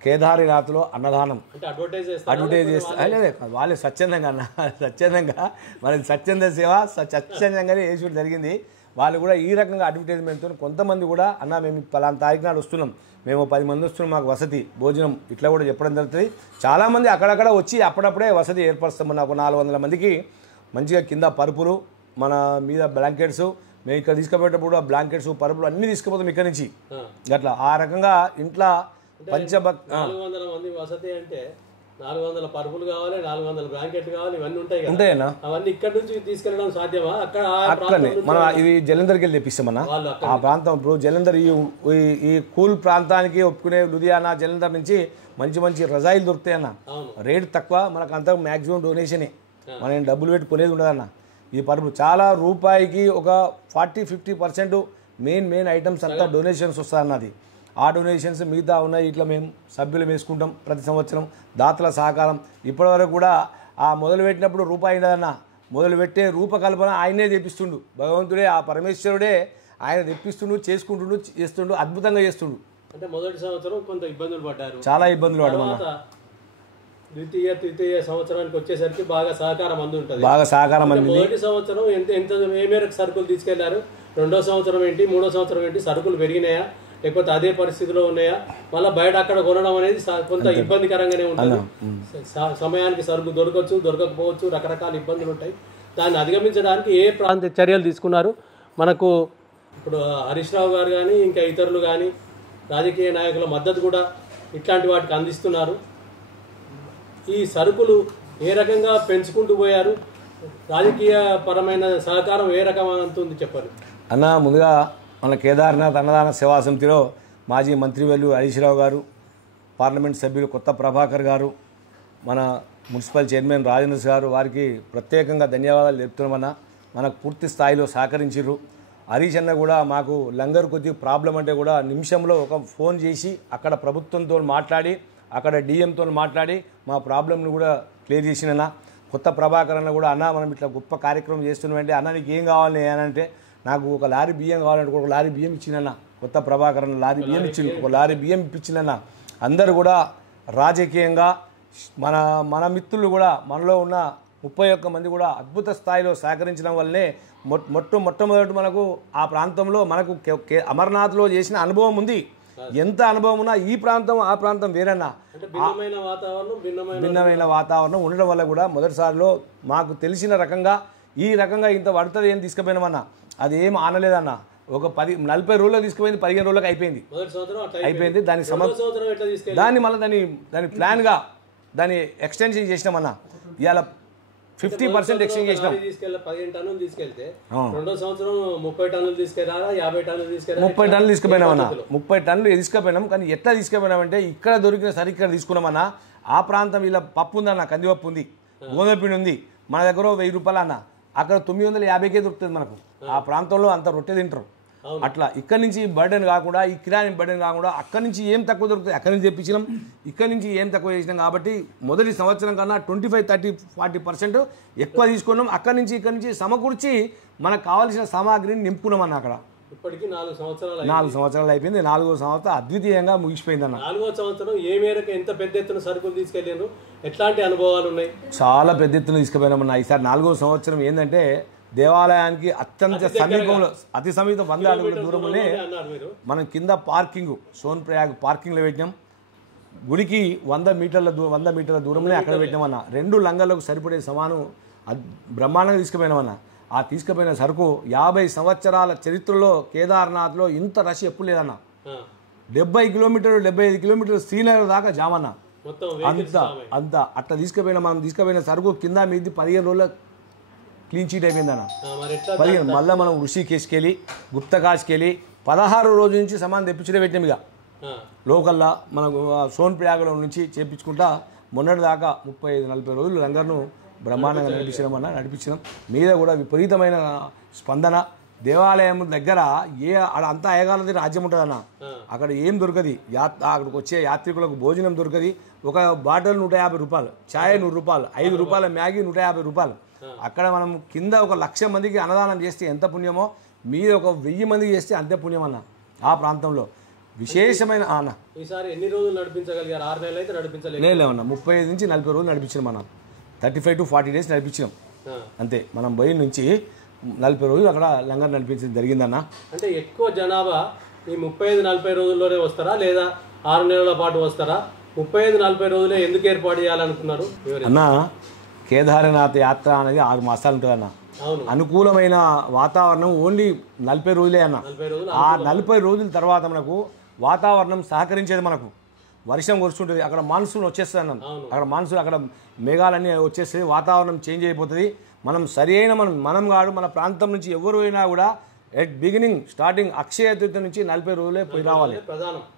కేదారినాథ్లో అన్నదానం అడ్వర్టైజ్ చేస్తా వాళ్ళే స్వచ్ఛందంగా మనది స్వచ్ఛంద సేవ, స్వచ్ఛందంగానే వేసి జరిగింది. వాళ్ళు కూడా ఈ రకంగా అడ్వర్టైజ్మెంట్తో కొంతమంది కూడా అన్న మేము పలానా తారీఖు నాడు వస్తున్నాం, మేము 10 మంది వస్తున్నాం, మాకు వసతి భోజనం ఇట్లా కూడా చెప్పడం జరుగుతుంది. చాలామంది అక్కడక్కడ వచ్చి అప్పుడప్పుడే వసతి ఏర్పరుస్తాం. నాకు 400 మందికి మంచిగా కింద పరుపులు, మన మీద బ్లాంకెట్స్, మేము ఇక్కడ తీసుకుపోయేటప్పుడు ఆ బ్లాంకెట్స్ పరుపులు అన్నీ తీసుకుపోతాం ఇక్కడ నుంచి. అట్లా ఆ రకంగా ఇంట్లో 400 మంది వసతి అంటే 400 పరుపులు కావాలి, 400 బ్లాంకెట్లు కావాలి, ఇవన్నీ ఉంటాయన్నా. అవన్నీ ఇక్కడ నుంచి తీసుకెళ్ళడం సాధ్యమా? అక్కడనే మనం ఇది జలంధర్కి వెళ్ళి తెప్పిస్తామన్నా. ఆ ప్రాంతం ఇప్పుడు జలంధర్ ఈ కూల్ ప్రాంతానికి ఒప్పుకునే లుధియానా జలంధర్ నుంచి మంచి రజాయిలు దొరుకుతాయి అన్న. రేటు తక్కువ, మనకు అంతా మ్యాక్సిమం డొనేషనే, మనం డబ్బులు పెట్టి కొనేది ఉండదన్న. ఈ పరుపు చాలా రూపాయికి ఒక 40-50% మెయిన్ ఐటమ్స్ అంతా డొనేషన్స్ వస్తాయన్నది. ఆ డొనేషన్స్ మిగతా ఉన్నాయి ఇట్లా మేము సభ్యులు వేసుకుంటాం ప్రతి సంవత్సరం. దాతల సహకారం ఇప్పటివరకు కూడా ఆ మొదలుపెట్టినప్పుడు రూపాయి ఉండదన్న, మొదలుపెట్టే రూపకల్పన ఆయనే తెప్పిస్తుండు. భగవంతుడే, ఆ పరమేశ్వరుడే ఆయన తెప్పిస్తుండు, చేసుకుంటుండు, చేస్తుండు, అద్భుతంగా చేస్తుండు. అంటే మొదటి సంవత్సరం కొంత ఇబ్బందులు పడ్డారు, చాలా ఇబ్బందులు పడ్డాము. తృతీయ సంవత్సరానికి వచ్చేసరికి బాగా సహకారం అందుంటుంది. బాగా సహకారం అంది. మొదటి సంవత్సరం ఏ మేరకు సరుకులు తీసుకెళ్లారు? రెండో సంవత్సరం ఏంటి? మూడో సంవత్సరం ఏంటి? సరుకులు పెరిగినాయా లేకపోతే అదే పరిస్థితిలో ఉన్నాయా? మళ్ళీ బయట అక్కడ కొనడం అనేది కొంత ఇబ్బందికరంగానే ఉంటుంది. సమయానికి సరుకు దొరకవచ్చు, దొరకకపోవచ్చు, రకరకాల ఇబ్బందులు ఉంటాయి. దాన్ని అధిగమించడానికి ఏ ప్రాంత చర్యలు తీసుకున్నారు? మనకు ఇప్పుడు హరీష్ రావు గారు కానీ ఇంకా ఇతరులు కానీ రాజకీయ నాయకుల మద్దతు కూడా ఇట్లాంటి వాటికి అందిస్తున్నారు. ఈ సరుకులు ఏ రకంగా పెంచుకుంటూ పోయారు, రాజకీయ పరమైన సహకారం ఏ రకమంతుంది చెప్పారు అన్న. ముందుగా మన కేదార్నాథ్ అన్నదాన సేవా సమితిలో మాజీ మంత్రివర్యులు హరీష్ రావు గారు, పార్లమెంట్ సభ్యులు కొత్త ప్రభాకర్ గారు, మన మున్సిపల్ చైర్మన్ రాజేంద్ర గారు, వారికి ప్రత్యేకంగా ధన్యవాదాలు చెప్తున్నామన్న. మనకు పూర్తి స్థాయిలో సహకరించారు. హరీష్ అన్న కూడా మాకు లంగర్ కొద్ది ప్రాబ్లం అంటే కూడా నిమిషంలో ఒక ఫోన్ చేసి అక్కడ ప్రభుత్వంతో మాట్లాడి అక్కడ డిఎంతో మాట్లాడి మా ప్రాబ్లంను కూడా క్లియర్ చేసినన్నా. కొత్త ప్రభాకర్ అన్న కూడా అన్న మనం ఇట్లా గొప్ప కార్యక్రమం చేస్తున్నామంటే అన్న నీకు ఏం కావాలి అని అంటే నాకు ఒక లారీ బియ్యం కావాలంటే ఒక లారీ బియ్యం ఇచ్చిందన్న. కొత్త ప్రభాకర్ అన్న లారీ బియ్యం ఇచ్చింది, ఒక లారీ బియ్యం ఇప్పించిందన్న. అందరూ కూడా రాజకీయంగా మన మన మిత్రులు కూడా మనలో ఉన్న 31 మంది కూడా అద్భుత స్థాయిలో సహకరించడం వల్లనే మొట్టమొదటి మనకు ఆ ప్రాంతంలో మనకు అమర్నాథ్లో చేసిన అనుభవం ఉంది. ఎంత అనుభవం ఉన్నా ఈ ప్రాంతం ఆ ప్రాంతం వేరన్నా భిన్నమైన వాతావరణం ఉండడం వల్ల కూడా మొదటిసారిలో మాకు తెలిసిన రకంగా ఈ రకంగా ఇంత పడుతుంది ఏం తీసుకుపోయినామన్నా. అది ఏం ఆనలేదన్న. ఒక 40 రోజుల్లో తీసుకుపోయింది, 15 రోజులకు అయిపోయింది. దాన్ని మళ్ళీ దాని ప్లాన్గా దాన్ని ఎక్స్టెన్షన్ చేసినామన్నా. ఇవాళ 50% ఎక్స్టెండ్ చేసినాం. 15 టన్నులు తీసుకెళ్తే రెండో సంవత్సరం 30 టన్నులు తీసుకెళ్ళారా, 50 టన్నులు తీసుకెళ్ళారా? 30 టన్నులు తీసుకుపోయినామన్నా. 30 టన్నులు తీసుకుపోయినాం. కానీ ఎట్లా తీసుకుపోయినామంటే ఇక్కడ దొరికిన సరే ఇక్కడ తీసుకున్నామన్నా. ఆ ప్రాంతం ఇలా పప్పు ఉందన్న, కందిపప్పు ఉంది, గోధుమ పిండి ఉంది. మన దగ్గర 1000 రూపాయలు అన్న, అక్కడ 950కే దొరుకుతుంది మనకు. ఆ ప్రాంతంలో అంత రొట్టె తింటారు. అట్లా ఇక్కడ నుంచి బర్డెన్ కాకుండా, ఈ కిరాణి బర్డెన్ కాకుండా అక్కడి నుంచి ఏం తక్కువ దొరుకుతుంది అక్కడి నుంచి తెప్పించినాం. ఇక్కడ నుంచి ఏం తక్కువ చేసినాం కాబట్టి మొదటి సంవత్సరం కన్నా 25, 30, 40% ఎక్కువ తీసుకున్నాం. అక్కడి నుంచి ఇక్కడి నుంచి సమకూర్చి మనకు కావాల్సిన సామాగ్రిని నింపుకున్నాం అన్న. అక్కడ ఇప్పటికి 4 సంవత్సరాలు అయిపోయింది. 4వ సంవత్సరం అద్వితీయంగా ముగిసిపోయింది అన్న. 4వ సంవత్సరం ఏ మేరకు ఎంత పెద్ద ఎత్తున సరుకులు తీసుకెళ్ళారు, ఎట్లాంటి అనుభవాలు ఉన్నాయి? చాలా పెద్ద ఎత్తున తీసుకుపోయినామన్న. ఈసారి 4వ సంవత్సరం ఏంటంటే దేవాలయానికి అత్యంత సమీపంలో, అతి సమీప 100 అడుగుల దూరంలోనే మనం కింద పార్కింగ్, సోన్ ప్రయాగ్ పార్కింగ్లో పెట్టినాం. గుడికి 100 మీటర్ల దూరంలోనే అక్కడ పెట్టినామన్న. 2 లంగర్లకు సరిపడే సమానం బ్రహ్మాండంగా తీసుకుపోయినామన్న. ఆ తీసుకుపోయిన సరుకు 50 సంవత్సరాల చరిత్రలో కేదార్నాథ్లో ఇంత రష్ ఎప్పుడు లేదన్న. 70 కిలోమీటర్లు 75 కిలోమీటర్లు శ్రీనగర్ దాకా జామన్న. అంతా అట్లా మనం తీసుకుపోయిన సరుకు కింద మీది 15 రోజుల క్లీన్ చీట్ అయిపోయిందన్న. 15 మళ్ళీ మనం ఋషికేశ్కి వెళ్ళి గుప్తకాశ్కి వెళ్ళి 16 రోజుల నుంచి సమానం తెప్పించడం పెట్టినాం. ఇక లోకల్లా మనకు సోన్ ప్రయాగలో నుంచి చేపించుకుంటా మొన్నటి దాకా 35-40 రోజులు లంగర్ను బ్రహ్మాండంగా నడిపించినాం. మీద కూడా విపరీతమైన స్పందన. దేవాలయం దగ్గర అంతా అయ్యగాలది రాజ్యం ఉంటుందన్న. అక్కడ ఏం దొరకది. అక్కడికి వచ్చే యాత్రికులకు భోజనం దొరకది. ఒక బాటిల్ 150 రూపాయలు, ఛాయ్ 100 రూపాయలు, 5 రూపాయల మ్యాగీ 150 రూపాయలు. అక్కడ మనం కింద 1,00,000 మందికి అన్నదానం చేస్తే ఎంత పుణ్యమో, మీద ఒక 1000 మందికి చేస్తే అంతే పుణ్యం అన్న. ఆ ప్రాంతంలో విశేషమైన అన్న. ఈసారి ఎన్ని రోజులు నడిపించగలిగారు? 6 నెలలు అయితే నడిపించలేదు. లేవన్న, 35 నుంచి 40 రోజులు నడిపించినాం మనం. 35 to 40 days నడిపించినాం అంతే. మనం బయట నుంచి 40 రోజులు అక్కడ లంగర్ నడిపించడం జరిగిందన్న. అంటే ఎక్కువ జనాభా ఈ 35-40 రోజుల్లోనే వస్తారా, లేదా 6 నెలల పాటు వస్తారా? 35-40 రోజులే ఎందుకు ఏర్పాటు చేయాలనుకున్నారు అన్న? కేదార్నాథ్ యాత్ర అనేది 6 మాసాలు ఉంటుందన్న. అనుకూలమైన వాతావరణం ఓన్లీ 40 రోజులే అన్న. ఆ 40 రోజుల తర్వాత మనకు వాతావరణం సహకరించేది. మనకు వర్షం కురుస్తుంటుంది, అక్కడ మాన్సూన్ వచ్చేస్తుంది అన్న. అక్కడ మాన్సూన్, అక్కడ మేఘాలన్నీ వచ్చేస్తుంది, వాతావరణం చేంజ్ అయిపోతుంది. మనం సరి అయిన మనం కాదు, మన ప్రాంతం నుంచి ఎవరు అయినా కూడా స్టార్టింగ్ అక్షయ తృతీయ నుంచి 40 రోజులే పోయి రావాలి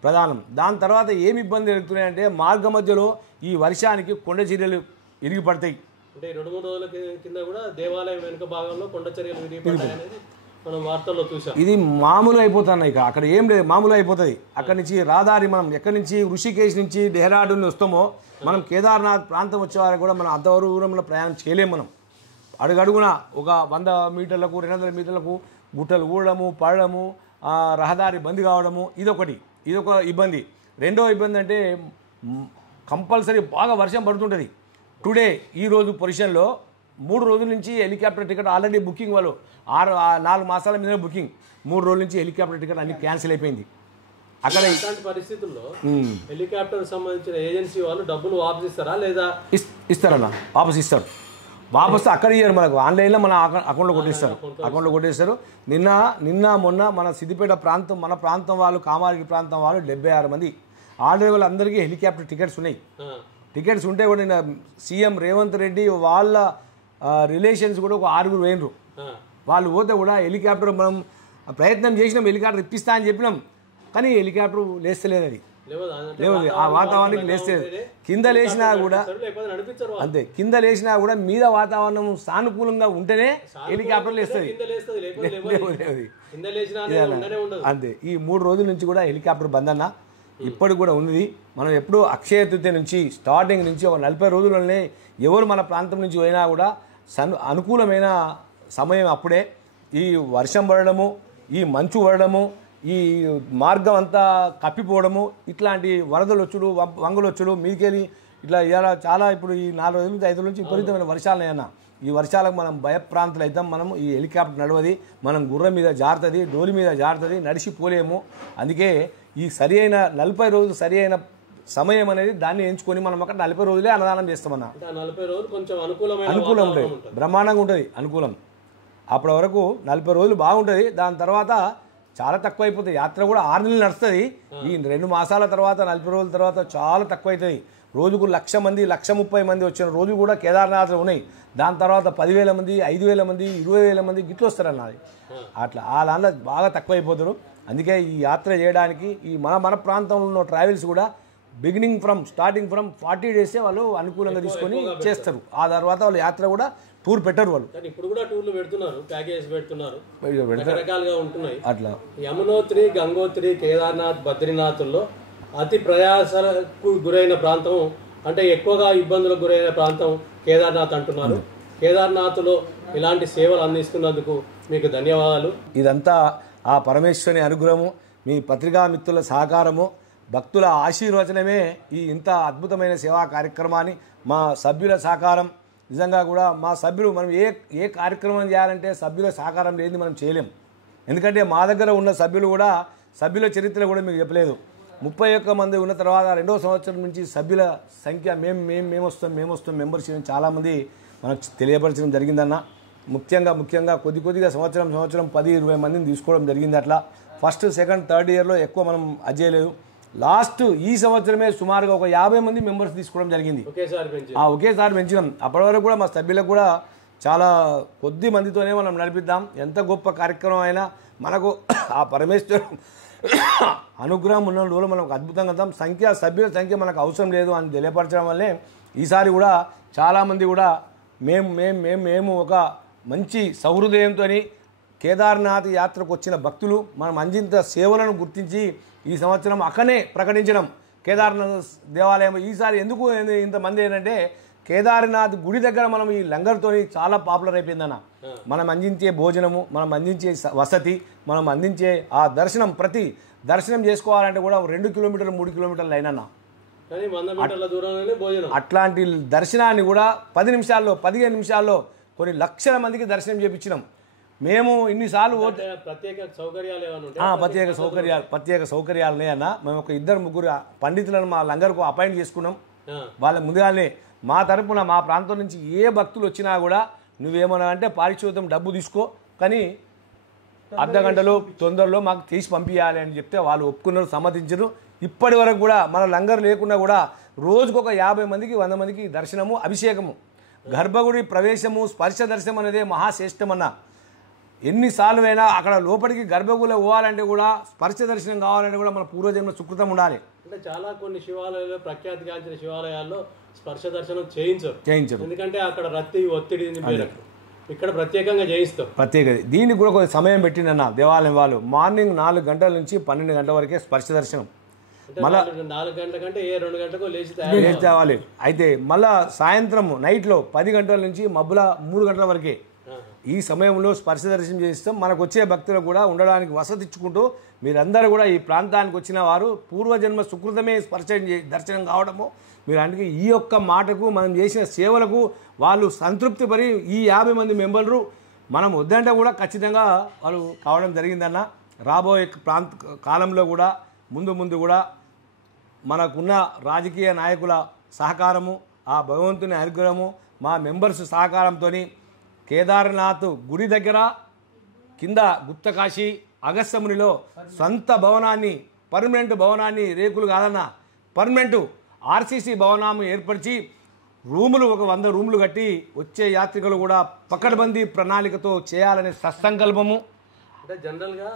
ప్రధానం. దాని తర్వాత ఏమి ఇబ్బంది జరుగుతున్నాయంటే మార్గ మధ్యలో ఈ వర్షానికి కొండ చర్యలు ఇరిగి పడతాయి. అంటే 2-3 రోజుల కింద కూడా దేవాలయం వెనుక భాగంలో కొండ చర్యలు విరిగిపడ్డాయి అనేది మనం వార్తల్లో చూసాం. ఇది మామూలు అయిపోతున్నాయి. ఇక అక్కడ ఏం లేదు, మామూలు అయిపోతుంది. అక్కడి నుంచి రహదారి మనం ఎక్కడి నుంచి ఋషికేశ్ నుంచి డెహ్రాడూన్ వస్తామో మనం కేదార్నాథ్ ప్రాంతం వచ్చే వారికి కూడా మనం అంతవరకు దూరంలో ప్రయాణం చేయలేము. మనం అడుగడుగున ఒక 100 మీటర్లకు 200 మీటర్లకు గుట్టలు ఊడము, పడము, రహదారి బంద్ కావడము, ఇదొక ఇబ్బంది. రెండో ఇబ్బంది అంటే కంపల్సరీ బాగా వర్షం పడుతుంటుంది. టుడే ఈరోజు పొజిషన్లో 3 రోజుల నుంచి హెలికాప్టర్ టికెట్ ఆల్రెడీ బుకింగ్, వాళ్ళు 4 మాసాల మీద బుకింగ్, 3 రోజుల నుంచి హెలికాప్టర్ టికెట్ అన్ని క్యాన్సిల్ అయిపోయింది. అక్కడ ఇలాంటి పరిస్థితుల్లో హెలికాప్టర్ సంబంధించిన ఏజెన్సీ వాళ్ళు డబ్బులు వాపస్ ఇస్తారా, లేదా? ఇస్తారన్న, వాపస్ ఇస్తారు. వాపసు అక్కడ ఇయ్యారు మనకు, ఆన్లైన్లో మన అకౌంట్లో కొట్టేస్తారు. నిన్న మొన్న మన సిద్దిపేట ప్రాంతం, మన ప్రాంతం వాళ్ళు, కామారెడ్డి ప్రాంతం వాళ్ళు 76 మంది ఆల్రెడీ వాళ్ళందరికీ హెలికాప్టర్ టికెట్స్ ఉన్నాయి. టికెట్స్ ఉంటే కూడా నిన్న సీఎం రేవంత్ రెడ్డి వాళ్ళ రిలేషన్స్ కూడా ఒక 6 వేయరు. వాళ్ళు పోతే కూడా హెలికాప్టర్ మనం ప్రయత్నం చేసినాం, హెలికాప్టర్ ఇప్పిస్తా అని చెప్పినాం, కానీ హెలికాప్టర్ లేస్తలేదు. అది లేవు, ఆ వాతావరణానికి లేస్తలేదు. కింద లేచినా కూడా అంతే, కింద లేచినా కూడా మీద వాతావరణం సానుకూలంగా ఉంటేనే హెలికాప్టర్ లేస్తుంది. అంతే. ఈ 3 రోజుల నుంచి కూడా హెలికాప్టర్ బంద్ అన్న, ఇప్పటికి కూడా ఉంది. మనం ఎప్పుడూ అక్షయ తృతీయ నుంచి స్టార్టింగ్ నుంచి ఒక 40 రోజులనే ఎవరు మన ప్రాంతం నుంచి పోయినా కూడా అనుకూలమైన సమయం అప్పుడే. ఈ వర్షం పడడము, ఈ మంచు పడడము, ఈ మార్గం అంతా కప్పిపోవడము, ఇట్లాంటి వరదలు వచ్చుడు, వంగులు వచ్చుడు, మీకెళ్ళి ఇట్లా ఇలా చాలా ఇప్పుడు ఈ 4 రోజుల నుంచి 5 రోజుల నుంచి విపరీతమైన వర్షాలున్నాయన్న. ఈ వర్షాలకు మనం భయప్రాంతులు అవుతాం. మనం ఈ హెలికాప్టర్ నడవది, మనం గుర్రం మీద జారుతుంది, డోలి మీద జారుతుంది, నడిచిపోలేము. అందుకే ఈ సరి అయిన 40 రోజులు సరి అయిన సమయం అనేది దాన్ని ఎంచుకొని మనం అక్కడ 40 రోజులే అన్నదానం చేస్తామన్నా. 40 రోజులు కొంచెం అనుకూలం ఉంటుంది, బ్రహ్మాండంగా ఉంటుంది, అనుకూలం. అప్పటి వరకు 40 రోజులు బాగుంటుంది. దాని తర్వాత చాలా తక్కువ అయిపోతుంది. యాత్ర కూడా 6 నెలలు నడుస్తుంది. ఈ 2 మాసాల తర్వాత 40 రోజుల తర్వాత చాలా తక్కువ అవుతుంది. రోజుకు 1,00,000 మంది, 1,30,000 మంది వచ్చిన రోజు కూడా కేదార్నాథ్లో ఉన్నాయి. దాని తర్వాత 10,000 మంది, 5,000 మంది, 20,000 మంది గిట్లు వస్తారన్నది. అట్లా ఆ దాంట్లో బాగా తక్కువ అయిపోతారు. అందుకే ఈ యాత్ర చేయడానికి ఈ మన ప్రాంతంలో ఉన్న ట్రావెల్స్ కూడా స్టార్టింగ్ ఫ్రమ్ 40 డేసే వాళ్ళు అనుకూలంగా తీసుకొని చేస్తారు. ఆ తర్వాత వాళ్ళు యాత్ర కూడా టూర్ పెట్టరు వాళ్ళు. ఇప్పుడు కూడా టూర్లు పెడుతున్నారు, ప్యాకేజ్ పెడుతున్నారు, రకరకాలుగా ఉంటున్నాయి. అట్లా యమునోత్రి, గంగోత్రి, కేదార్నాథ్, బద్రీనాథ్లో అతి ప్రయాసకు గురైన ప్రాంతం అంటే ఎక్కువగా ఇబ్బందులకు గురైన ప్రాంతం కేదార్నాథ్ అంటున్నారు. కేదార్నాథ్లో ఇలాంటి సేవలు అందిస్తున్నందుకు మీకు ధన్యవాదాలు. ఇదంతా ఆ పరమేశ్వరుని అనుగ్రహము, మీ పత్రికా మిత్రుల సహకారము, భక్తుల ఆశీర్వచనమే ఈ ఇంత అద్భుతమైన సేవా కార్యక్రమాన్ని, మా సభ్యుల సహకారం. నిజంగా కూడా మా సభ్యులు మనం ఏ కార్యక్రమం చేయాలంటే సభ్యుల సహకారం లేని మనం చేయలేం. ఎందుకంటే మా దగ్గర ఉన్న సభ్యులు కూడా సభ్యుల చరిత్ర కూడా మీకు చెప్పలేదు. 31 మంది ఉన్న తర్వాత 2వ సంవత్సరం నుంచి సభ్యుల సంఖ్య మేము వస్తాం మెంబర్షిప్ చాలామంది మనకు తెలియపరచడం జరిగిందన్న. ముఖ్యంగా కొద్దిగా సంవత్సరం 10-20 మందిని తీసుకోవడం జరిగింది. అట్లా ఫస్ట్, సెకండ్, థర్డ్ ఇయర్లో ఎక్కువ మనం అది చేయలేదు. లాస్ట్ ఈ సంవత్సరమే సుమారుగా ఒక 50 మంది మెంబర్స్ తీసుకోవడం జరిగింది. ఒకేసారి పెంచినాం. అప్పటి వరకు కూడా మా సభ్యులకు కూడా చాలా కొద్ది మందితోనే మనం నడిపిద్దాం. ఎంత గొప్ప కార్యక్రమం అయినా మనకు ఆ పరమేశ్వరు అనుగ్రహం ఉన్న రోజులు మనకు అద్భుతంగా ఉంటాం. సభ్యుల సంఖ్య మనకు అవసరం లేదు అని తెలియపరచడం వల్లే ఈసారి కూడా చాలామంది కూడా మేము ఒక మంచి సహృదయంతో కేదార్నాథ్ యాత్రకు వచ్చిన భక్తులు మనం అందించిన సేవలను గుర్తించి ఈ సంవత్సరం అక్కనే ప్రకటించడం. కేదార్నాథ్ దేవాలయం ఈసారి ఎందుకు ఇంతమంది ఏంటంటే కేదార్నాథ్ గుడి దగ్గర మనం ఈ లంగర్తో చాలా పాపులర్ అయిపోయిందన్న. మనం అందించే భోజనము, మనం అందించే వసతి, మనం అందించే ఆ దర్శనం, ప్రతి దర్శనం చేసుకోవాలంటే కూడా 2 కిలోమీటర్లు 3 కిలోమీటర్లు అయినన్నా. అట్లాంటి దర్శనాన్ని కూడా 10 నిమిషాల్లో 15 నిమిషాల్లో కొన్ని లక్షల మందికి దర్శనం చేయించినాం. మేము ఇన్నిసార్లు ప్రత్యేక సౌకర్యాలు ప్రత్యేక సౌకర్యాలు ఉన్నాయన్న. మేము ఒక 2-3 పండితులను మా లంగర్కు అపాయింట్ చేసుకున్నాం. వాళ్ళ ముందుగానే మా తరపున మా ప్రాంతం నుంచి ఏ భక్తులు వచ్చినా కూడా నువ్వేమన్నా అంటే పారితోషికం డబ్బు తీసుకో, కానీ అర్ధగంటలో తొందరలో మాకు తీసి పంపించాలి అని చెప్తే వాళ్ళు ఒప్పుకున్నారు, సమ్మతించరు. ఇప్పటి వరకు కూడా మన లంగర్ లేకుండా కూడా రోజుకు ఒక 50 మందికి 100 మందికి దర్శనము, అభిషేకము, గర్భగుడి ప్రవేశము, స్పర్శ దర్శనం అనేదే మహాశ్రేష్టమన్న. ఎన్నిసార్లు అయినా అక్కడ లోపలికి గర్భగుడిలో పోవాలంటే కూడా స్పర్శ దర్శనం కావాలంటే కూడా మన పూర్వజన్మ సుకృతం ఉండాలి. అంటే చాలా కొన్ని శివాలయాల్లో, ప్రఖ్యాతిగాంచిన శివాలయాల్లో స్పర్శ దర్శనం చేయించరు. ఎందుకంటే అక్కడ రద్దీ ఒత్తిడి ఇక్కడ ప్రత్యేకంగా చేయిస్తాం. దీనికి కూడా కొంచెం సమయం పెట్టిందన్న దేవాలయం వాళ్ళు. మార్నింగ్ 4 గంటల నుంచి 12 గంటల వరకే స్పర్శ దర్శనం. మళ్ళీ 4 గంటల కంటే 2 గంటలకు లేచి తేవాలి. అయితే మళ్ళా సాయంత్రం నైట్లో 10 గంటల నుంచి మబ్బుల 3 గంటల వరకే ఈ సమయంలో స్పర్శ దర్శనం చేస్తాం. మనకు వచ్చే భక్తులు కూడా ఉండడానికి వసతి ఇచ్చుకుంటూ మీరందరూ కూడా ఈ ప్రాంతానికి వచ్చిన వారు పూర్వజన్మ సుకృతమే స్పర్శ దర్శనం కావడము. మీరు అందుకే ఈ యొక్క మాటకు మనం చేసిన సేవలకు వాళ్ళు సంతృప్తి పడి ఈ 50 మంది మెంబర్లు మనం వద్దంటే కూడా ఖచ్చితంగా వాళ్ళు కావడం జరిగిందన్న. రాబోయే కాలంలో కూడా ముందు కూడా మనకున్న రాజకీయ నాయకుల సహకారము, ఆ భగవంతుని అనుగ్రహము, మా మెంబర్స్ సహకారంతో కేదార్నాథ్ గుడి దగ్గర కింద గుప్తకాశీ అగస్త్యమునిలో సొంత భవనాన్ని, పర్మనెంట్ భవనాన్ని, రేకులు కాదన్న పర్మనెంట్ ఆర్సీసీ భవనాన్ని ఏర్పరిచి రూములు ఒక 100 రూములు కట్టి వచ్చే యాత్రికులు కూడా పకడ్బందీ ప్రణాళికతో చేయాలనే సత్సంకల్పము. అంటే జనరల్గా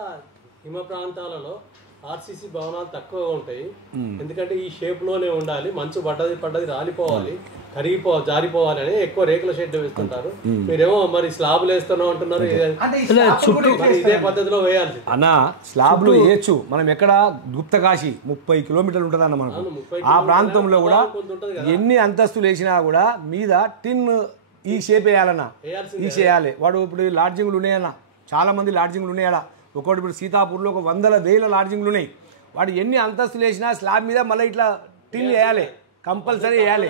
హిమ ప్రాంతాలలో ఆర్సీసీ భవనాలు తక్కువగా ఉంటాయి. ఎందుకంటే ఈ షేప్లోనే ఉండాలి, మంచు పడ్డది రాలిపోవాలి, జారిపోవాలి అని ఎక్కువ రేకుల షెడ్ వేస్తుంటారు. మీరేమో మరి స్లాబ్లు వేస్తున్నాం అంటున్నారు. ఇదే పద్ధతిలో వేయాలి అన్న. స్లాబ్లు వేయచ్చు. మనం ఎక్కడ గుప్తకాశీ 30 కిలోమీటర్లు ఉంటుంది అన్న మనకు. ఆ ప్రాంతంలో కూడా ఎన్ని అంతస్తులు వేసినా కూడా మీద టిన్ ఈ షేప్ వేయాలన్న, ఈ చేయాలి. వాడు ఇప్పుడు లాడ్జింగ్లు ఉన్నాయన్న, చాలా మంది లాడ్జింగ్లు ఉన్నాయా. ఒకటి ఇప్పుడు సీతాపూర్లో ఒక 100,000 లాడ్జింగ్లు ఉన్నాయి. వాడు ఎన్ని అంతస్తులు వేసినా స్లాబ్ మీద మళ్ళీ ఇట్లా టిన్ వేయాలి, కంపల్సరీ వేయాలి.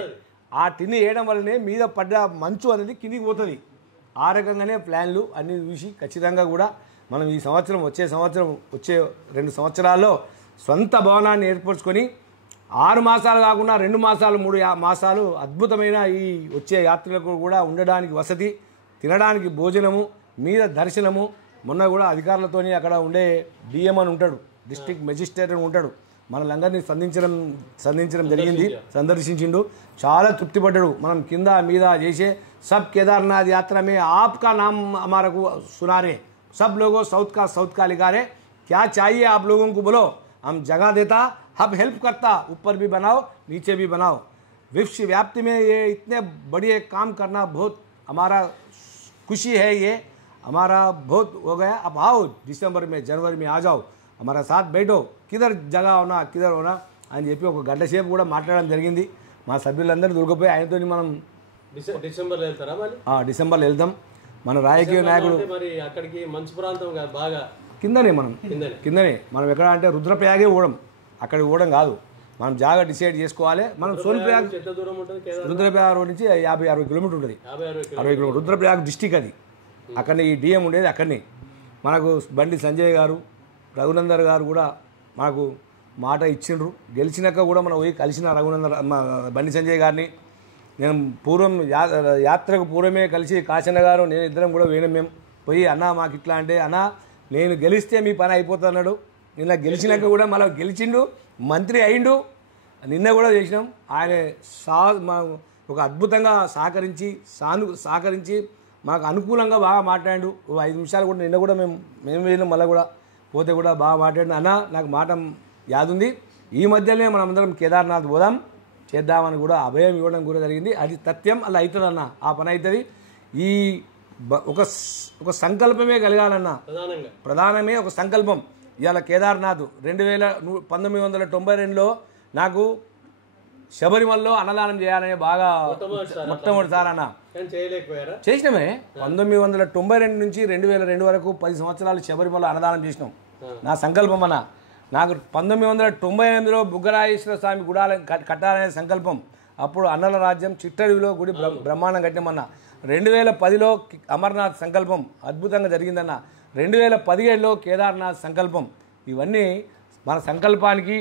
ఆ టిన్ వేయడం వల్లనే మీద పడ్డ మంచు అనేది కిందికి పోతుంది. ఆ రకంగానే ప్లాన్లు అన్నీ చూసి ఖచ్చితంగా కూడా మనం ఈ సంవత్సరం వచ్చే 2 సంవత్సరాల్లో సొంత భవనాన్ని ఏర్పరచుకొని 6 మాసాలు కాకుండా 2 మాసాలు 3 మాసాలు అద్భుతమైన ఈ వచ్చే యాత్రికులకు కూడా ఉండడానికి వసతి, తినడానికి భోజనము, మీద దర్శనము. మొన్న కూడా అధికారులతోని అక్కడ ఉండే డిఎం అని ఉంటాడు, డిస్ట్రిక్ట్ మెజిస్ట్రేట్ అని ఉంటాడు, మనలందరినీ సంధించడం జరిగింది. సందర్శించిండు, చాలా తృప్తి పడ్డాడు. మనం కింద మీద చేసే सब केदारनाथ यात्रा में आपका नाम हमारे को सुना रहे, सब लोगों साउथ का लिखा रहे, क्या चाहिए आप लोगों को बोलो, हम जगह देता, हब हेल्प करता, ऊपर भी बनाओ नीचे भी बनाओ. विश्व व्याप्ति में ये इतने बड़े काम करना बहुत हमारा खुशी है. ये हमारा बहुत हो गया. अब आओ दिसंबर में जनवरी में आ जाओ, हमारा साथ बैठो, किधर जगह होना అని చెప్పి ఒక గంట సేపు కూడా మాట్లాడడం జరిగింది. మా సభ్యులందరూ దొరికిపోయి ఆయనతో మనం డిసెంబర్లో వెళ్తారా? డిసెంబర్లో వెళ్దాం. మన రాజకీయ నాయకుడు మరి అక్కడికి మంచు ప్రాంతం బాగా కిందనే మనం ఎక్కడ అంటే రుద్రప్రయాగే పోవడం, అక్కడికి పోవడం కాదు. మనం జాగా డిసైడ్ చేసుకోవాలి. మనం సోన్ప్రయాగ్ రుద్రప్రయాగ్ రోడ్ నుంచి 50-60 కిలోమీటర్ ఉంటుంది. 60 కిలోమీటర్ రుద్రప్రయాగ్ డిస్టిక్ అది. అక్కడనే ఈ డిఎం ఉండేది అక్కడనే. మనకు బండి సంజయ్ గారు, రఘునందర్ గారు కూడా మనకు మాట ఇచ్చిండ్రు. గెలిచినాక కూడా మనం పోయి కలిసిన బండి సంజయ్ గారిని. నేను యాత్రకు పూర్వమే కలిసి కాశన్న గారు నేను ఇద్దరం కూడా పోయినాం. మేము పోయి అన్న మాకు ఇట్లా అంటే, అన్న నేను గెలిస్తే మీ పని అయిపోతుంది అన్నాడు. నిన్న గెలిచినాక కూడా మళ్ళీ గెలిచిండు, మంత్రి అయిండు. నిన్న కూడా చేసినాం. ఆయన ఒక అద్భుతంగా సహకరించి మాకు అనుకూలంగా బాగా మాట్లాడు. 5 నిమిషాలు కూడా నిన్న కూడా మేము వెళ్ళినాం. మళ్ళీ కూడా పోతే కూడా బాగా మాట్లాడిన. అన్న నాకు మాట యాదుంది, ఈ మధ్యలోనే మనం అందరం కేదార్నాథ్ పోదాం చేద్దామని కూడా అభయం ఇవ్వడం కూడా జరిగింది. అది తథ్యం, అలా అవుతుంది అన్న, ఆ పని అవుతుంది. ఈ ఒక సంకల్పమే కలగాలన్న, ప్రధానమే ఒక సంకల్పం. ఇవాళ కేదార్నాథ్ 1992లో నాకు శబరిమలలో అన్నదానం చేయాలని బాగా మొట్టమొదటిసారి అన్న చేసినామే. 1992 నుంచి 2002 వరకు 10 సంవత్సరాలు శబరిమల అన్నదానం చేసినాం. నా సంకల్పం అన్న. నాకు 1998లో బుగ్గరాజేశ్వర స్వామి గుడాలను కట్టాలనే సంకల్పం. అప్పుడు అన్నల రాజ్యం చిట్టడివిలో గుడి బ్రహ్మాండం కట్టామన్న. 2010లో అమర్నాథ్ సంకల్పం అద్భుతంగా జరిగిందన్న. 2017లో కేదార్నాథ్ సంకల్పం. ఇవన్నీ మన సంకల్పానికి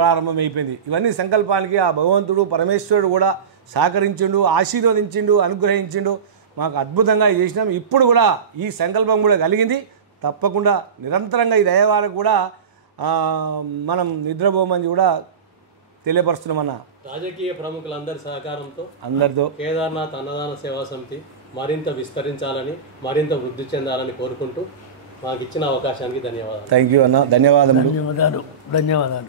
ప్రారంభమైపోయింది. ఇవన్నీ సంకల్పానికి ఆ భగవంతుడు పరమేశ్వరుడు కూడా సహకరించిండు, ఆశీర్వదించిండు, అనుగ్రహించిండు. మాకు అద్భుతంగా చేసినాం. ఇప్పుడు కూడా ఈ సంకల్పం కూడా కలిగింది. తప్పకుండా నిరంతరంగా ఈ దయవారకు కూడా మనం నిద్రపోమని కూడా తెలియపరుస్తున్నామన్న. రాజకీయ ప్రముఖులందరి సహకారంతో అందరితో కేదార్నాథ్ అన్నదాన సేవా సమితి మరింత విస్తరించాలని, మరింత వృద్ధి చెందాలని కోరుకుంటూ మాకు ఇచ్చిన అవకాశానికి ధన్యవాదాలు. థ్యాంక్ యూ అన్న. ధన్యవాదాలు.